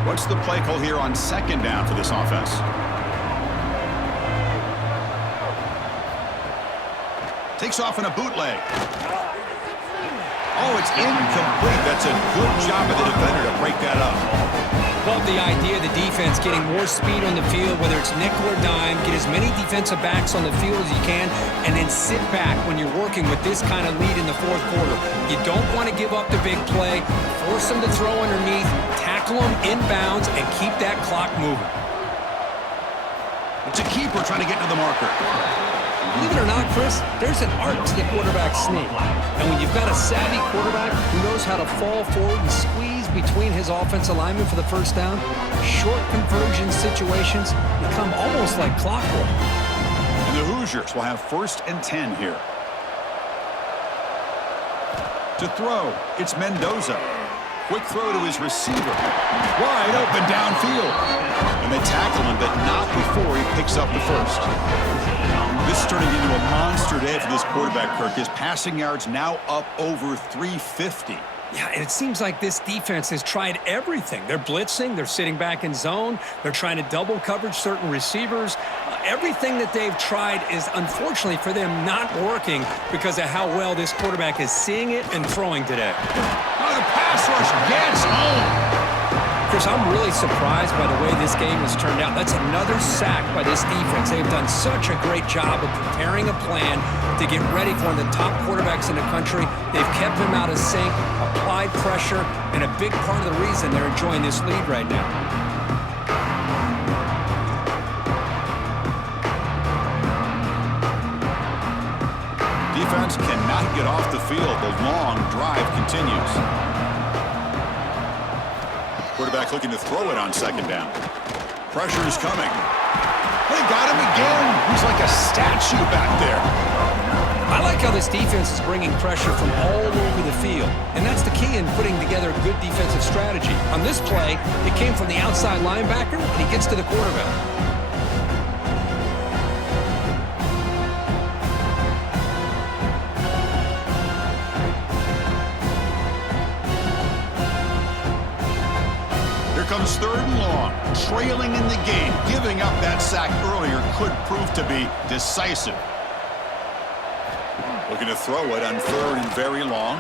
What's the play call here on second down for this offense? Takes off in a bootleg. Oh, it's incomplete. That's a good job of the defender to break that up. Love the idea of the defense getting more speed on the field, whether it's nickel or dime, get as many defensive backs on the field as you can, and then sit back when you're working with this kind of lead in the fourth quarter. You don't want to give up the big play, force them to throw underneath, tackle them inbounds, and keep that clock moving. It's a keeper trying to get to the marker. Believe it or not, Chris, there's an art to the quarterback sneak. And when you've got a savvy quarterback who knows how to fall forward and squeeze between his offensive linemen for the first down, short conversion situations become almost like clockwork. And the Hoosiers will have 1st and 10 here. To throw, it's Mendoza. Quick throw to his receiver. Wide open downfield. And they tackle him, but not before he picks up the first. This is turning into a monster day for this quarterback, Kirk. His passing yards now up over 350. Yeah, and it seems like this defense has tried everything. They're blitzing. They're sitting back in zone. They're trying to double coverage certain receivers. Everything that they've tried is, unfortunately for them, not working because of how well this quarterback is seeing it and throwing today. Oh, the pass rush gets home. Chris, I'm really surprised by the way this game has turned out. That's another sack by this defense. They've done such a great job of preparing a plan to get ready for one of the top quarterbacks in the country. They've kept him out of sync, applied pressure, and a big part of the reason they're enjoying this lead right now. Defense cannot get off the field. The long drive continues. Quarterback looking to throw it on second down. Pressure is coming. They got him again. He's like a statue back there. I like how this defense is bringing pressure from all over the field, and that's the key in putting together a good defensive strategy. On this play, it came from the outside linebacker, and he gets to the quarterback. Comes 3rd and long, trailing in the game. Giving up that sack earlier could prove to be decisive. Looking to throw it on 3rd and very long.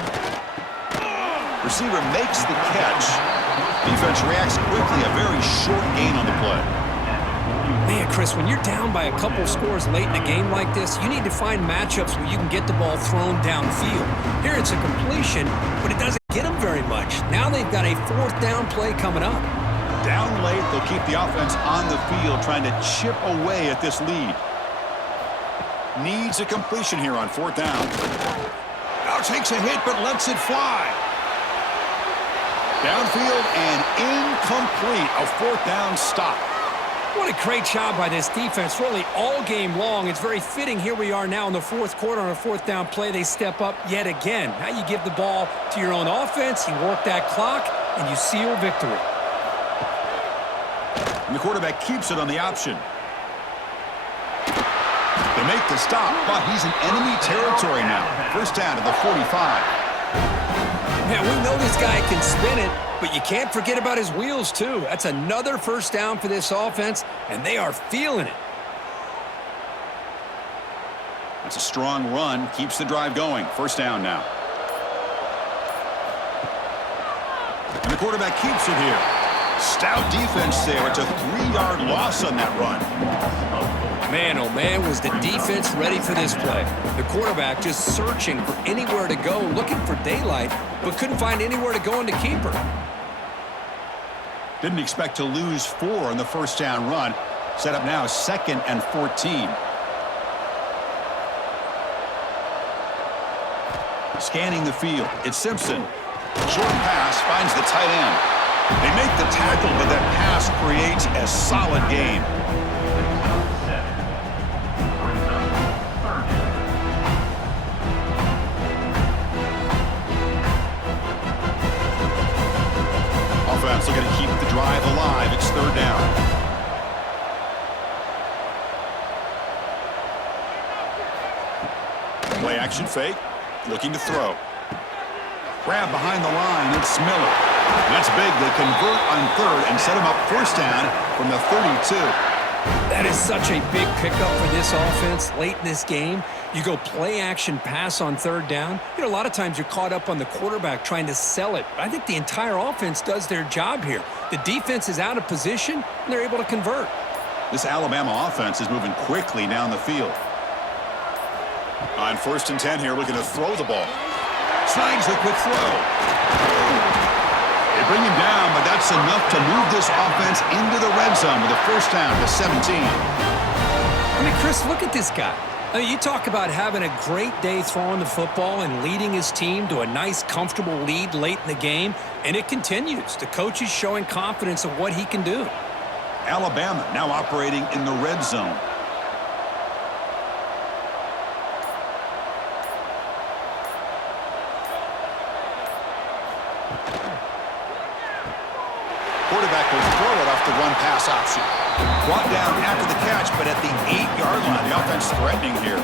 Receiver makes the catch. Defense reacts quickly. A very short gain on the play. Man, Chris, when you're down by a couple scores late in a game like this, you need to find matchups where you can get the ball thrown downfield. Here it's a completion, but it doesn't get them very much. Now they've got a 4th down play coming up. Down late, they'll keep the offense on the field, trying to chip away at this lead. Needs a completion here on 4th down. Now takes a hit, but lets it fly. Downfield and incomplete. A 4th down stop. What a great job by this defense, really all game long. It's very fitting. Here we are now in the 4th quarter on a 4th down play. They step up yet again. Now you give the ball to your own offense, you work that clock, and you seal victory. And the quarterback keeps it on the option. They make the stop, but he's in enemy territory now. 1st down to the 45. Man, we know this guy can spin it, but you can't forget about his wheels, too. That's another 1st down for this offense, and they are feeling it. It's a strong run, keeps the drive going. First down now. And the quarterback keeps it here. Stout defense there. It's a 3-yard loss on that run. Man, oh man, was the defense ready for this play. The quarterback just searching for anywhere to go, looking for daylight, but couldn't find anywhere to go in the keeper. Didn't expect to lose 4 on the first down run. Set up now 2nd and 14. Scanning the field. It's Simpson. Short pass finds the tight end. They make the tackle, but that pass creates a solid gain. Offense looking to keep the drive alive. It's 3rd down. Play action fake. Looking to throw. Grab behind the line. It's Miller. That's big. They convert on 3rd and set him up first down from the 32. That is such a big pickup for this offense late in this game. You go play action pass on 3rd down. You know, a lot of times you're caught up on the quarterback trying to sell it. I think the entire offense does their job here. The defense is out of position, and they're able to convert. This Alabama offense is moving quickly down the field. On 1st and 10 here, looking to throw the ball. Slides the quick throw. They bring him down, but that's enough to move this offense into the red zone with a first down to 17. I mean, Chris, look at this guy. I mean, you talk about having a great day throwing the football and leading his team to a nice, comfortable lead late in the game, and it continues. The coach is showing confidence of what he can do. Alabama now operating in the red zone. Quarterback will throw it off the run-pass option. Brought down after the catch, but at the 8-yard line, the offense threatening here.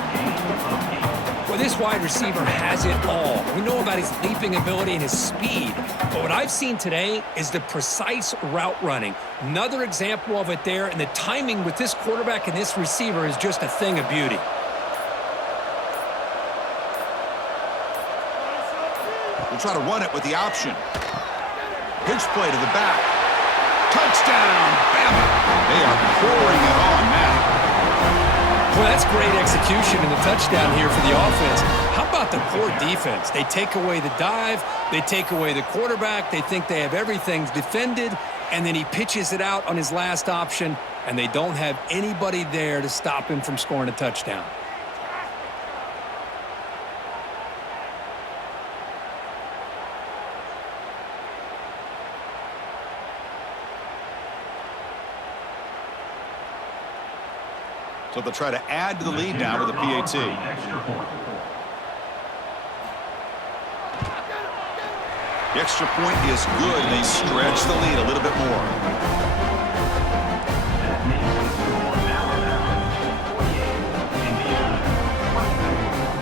Well, this wide receiver has it all. We know about his leaping ability and his speed, but what I've seen today is the precise route running. Another example of it there, and the timing with this quarterback and this receiver is just a thing of beauty. We'll try to run it with the option. Pitch play to the back. Touchdown, Bama. They are pouring it on now. Well, that's great execution and the touchdown here for the offense. How about the poor defense? They take away the dive, they take away the quarterback, they think they have everything defended, and then he pitches it out on his last option, and they don't have anybody there to stop him from scoring a touchdown. So they'll try to add to the lead now with a PAT. The extra point is good. They stretch the lead a little bit more.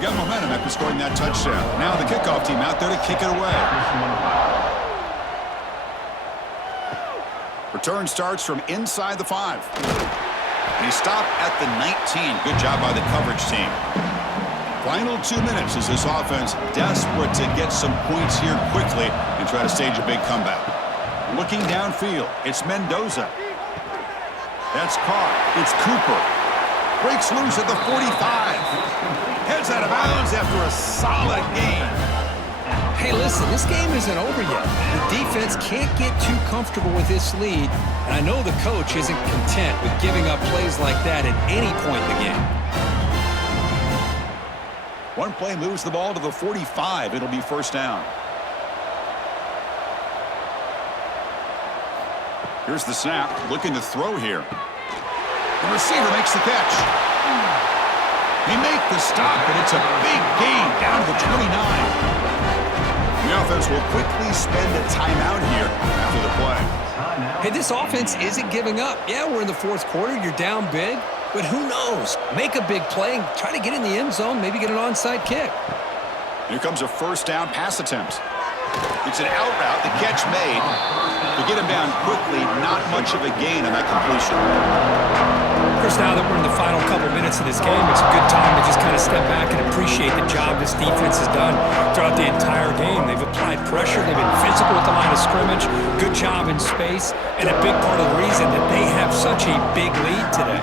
Got momentum after scoring that touchdown. Now the kickoff team out there to kick it away. Return starts from inside the 5. And he stopped at the 19. Good job by the coverage team. Final 2 minutes as this offense desperate to get some points here quickly and try to stage a big comeback. Looking downfield, it's Mendoza. That's caught. It's Cooper. Breaks loose at the 45. Heads out of bounds after a solid game. Hey, listen, this game isn't over yet. The defense can't get too comfortable with this lead, and I know the coach isn't content with giving up plays like that at any point in the game. One play moves the ball to the 45. It'll be first down. Here's the snap. Looking to throw here. The receiver makes the catch. They make the stop, and it's a big gain down to the 29. The offense will quickly spend a timeout here after the play. Hey, this offense isn't giving up. Yeah, we're in the 4th quarter. You're down big. But who knows? Make a big play and try to get in the end zone, maybe get an onside kick. Here comes a first down pass attempt. It's an out route. The catch made. To get him down quickly, not much of a gain on that completion. Chris, now that we're in the final couple minutes of this game, it's a good time to just kind of to step back and appreciate the job this defense has done throughout the entire game. They've applied pressure. They've been physical at the line of scrimmage. Good job in space. And a big part of the reason that they have such a big lead today.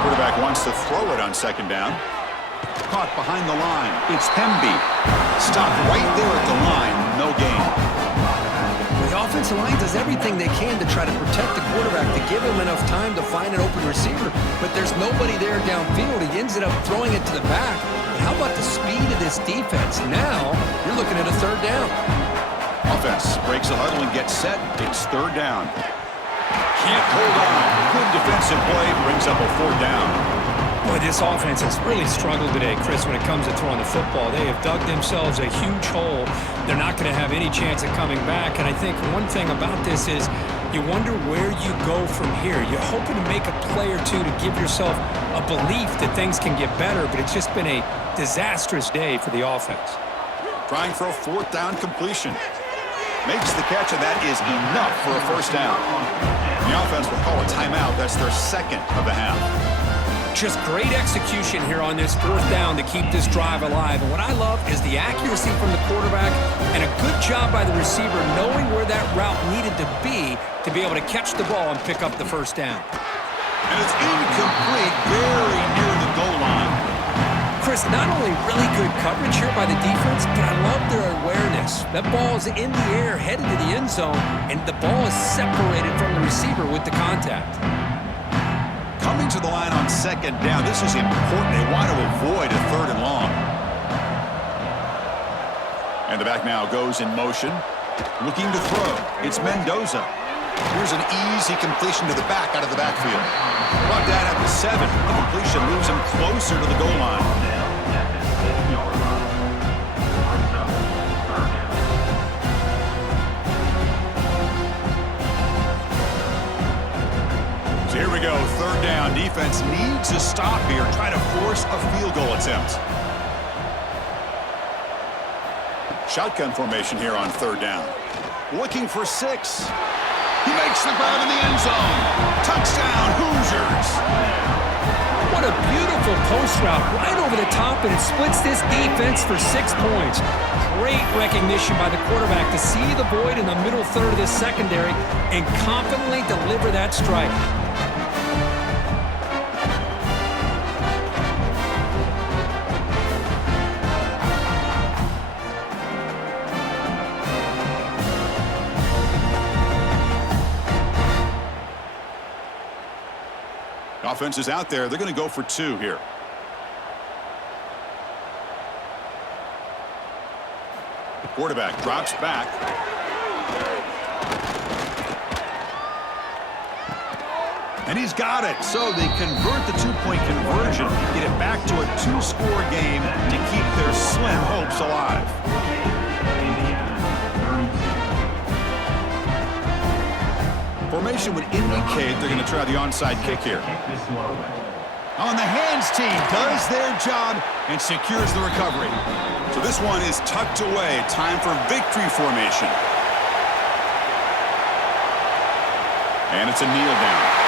Quarterback wants to throw it on second down. Caught behind the line. It's Hemby. Stopped right there at the line. No gain. The offensive line does everything they can to try to protect the quarterback, to give him enough time to find an open receiver. But there's nobody there downfield. He ends up throwing it to the back. But how about the speed of this defense? Now you're looking at a third down. Offense breaks the huddle and gets set. It's third down. Can't hold on. Good defensive play brings up a fourth down. Boy, this offense has really struggled today, Chris, when it comes to throwing the football. They have dug themselves a huge hole. They're not going to have any chance of coming back. And I think one thing about this is you wonder where you go from here. You're hoping to make a play or two to give yourself a belief that things can get better, but it's just been a disastrous day for the offense. Trying for a fourth down completion. Makes the catch, and that is enough for a first down. The offense will call a timeout. That's their second of the half. Just great execution here on this fourth down to keep this drive alive. And what I love is the accuracy from the quarterback and a good job by the receiver knowing where that route needed to be able to catch the ball and pick up the first down. And it's incomplete, very near the goal line. Chris, not only really good coverage here by the defense, but I love their awareness. That ball is in the air, headed to the end zone, and the ball is separated from the receiver with the contact. Coming to the line on second down, this is important. They want to avoid a third and long. And the back now goes in motion, looking to throw. It's Mendoza. Here's an easy completion to the back out of the backfield. Brought down at the 7. The completion moves him closer to the goal line. So here we go, third down. Defense needs a stop here, trying to force a field goal attempt. Shotgun formation here on third down. Looking for 6. He makes the grab in the end zone. Touchdown, Hoosiers. What a beautiful post route right over the top, and it splits this defense for 6 points. Great recognition by the quarterback to see the void in the middle third of this secondary and confidently deliver that strike. Offense is out there. They're going to go for 2 here. The quarterback drops back. And he's got it. So they convert the 2-point conversion, get it back to a 2-score game to keep their slim hopes alive. Formation would indicate they're going to try the onside kick here. On the hands team does their job and secures the recovery. So this one is tucked away. Time for victory formation. And it's a kneel down.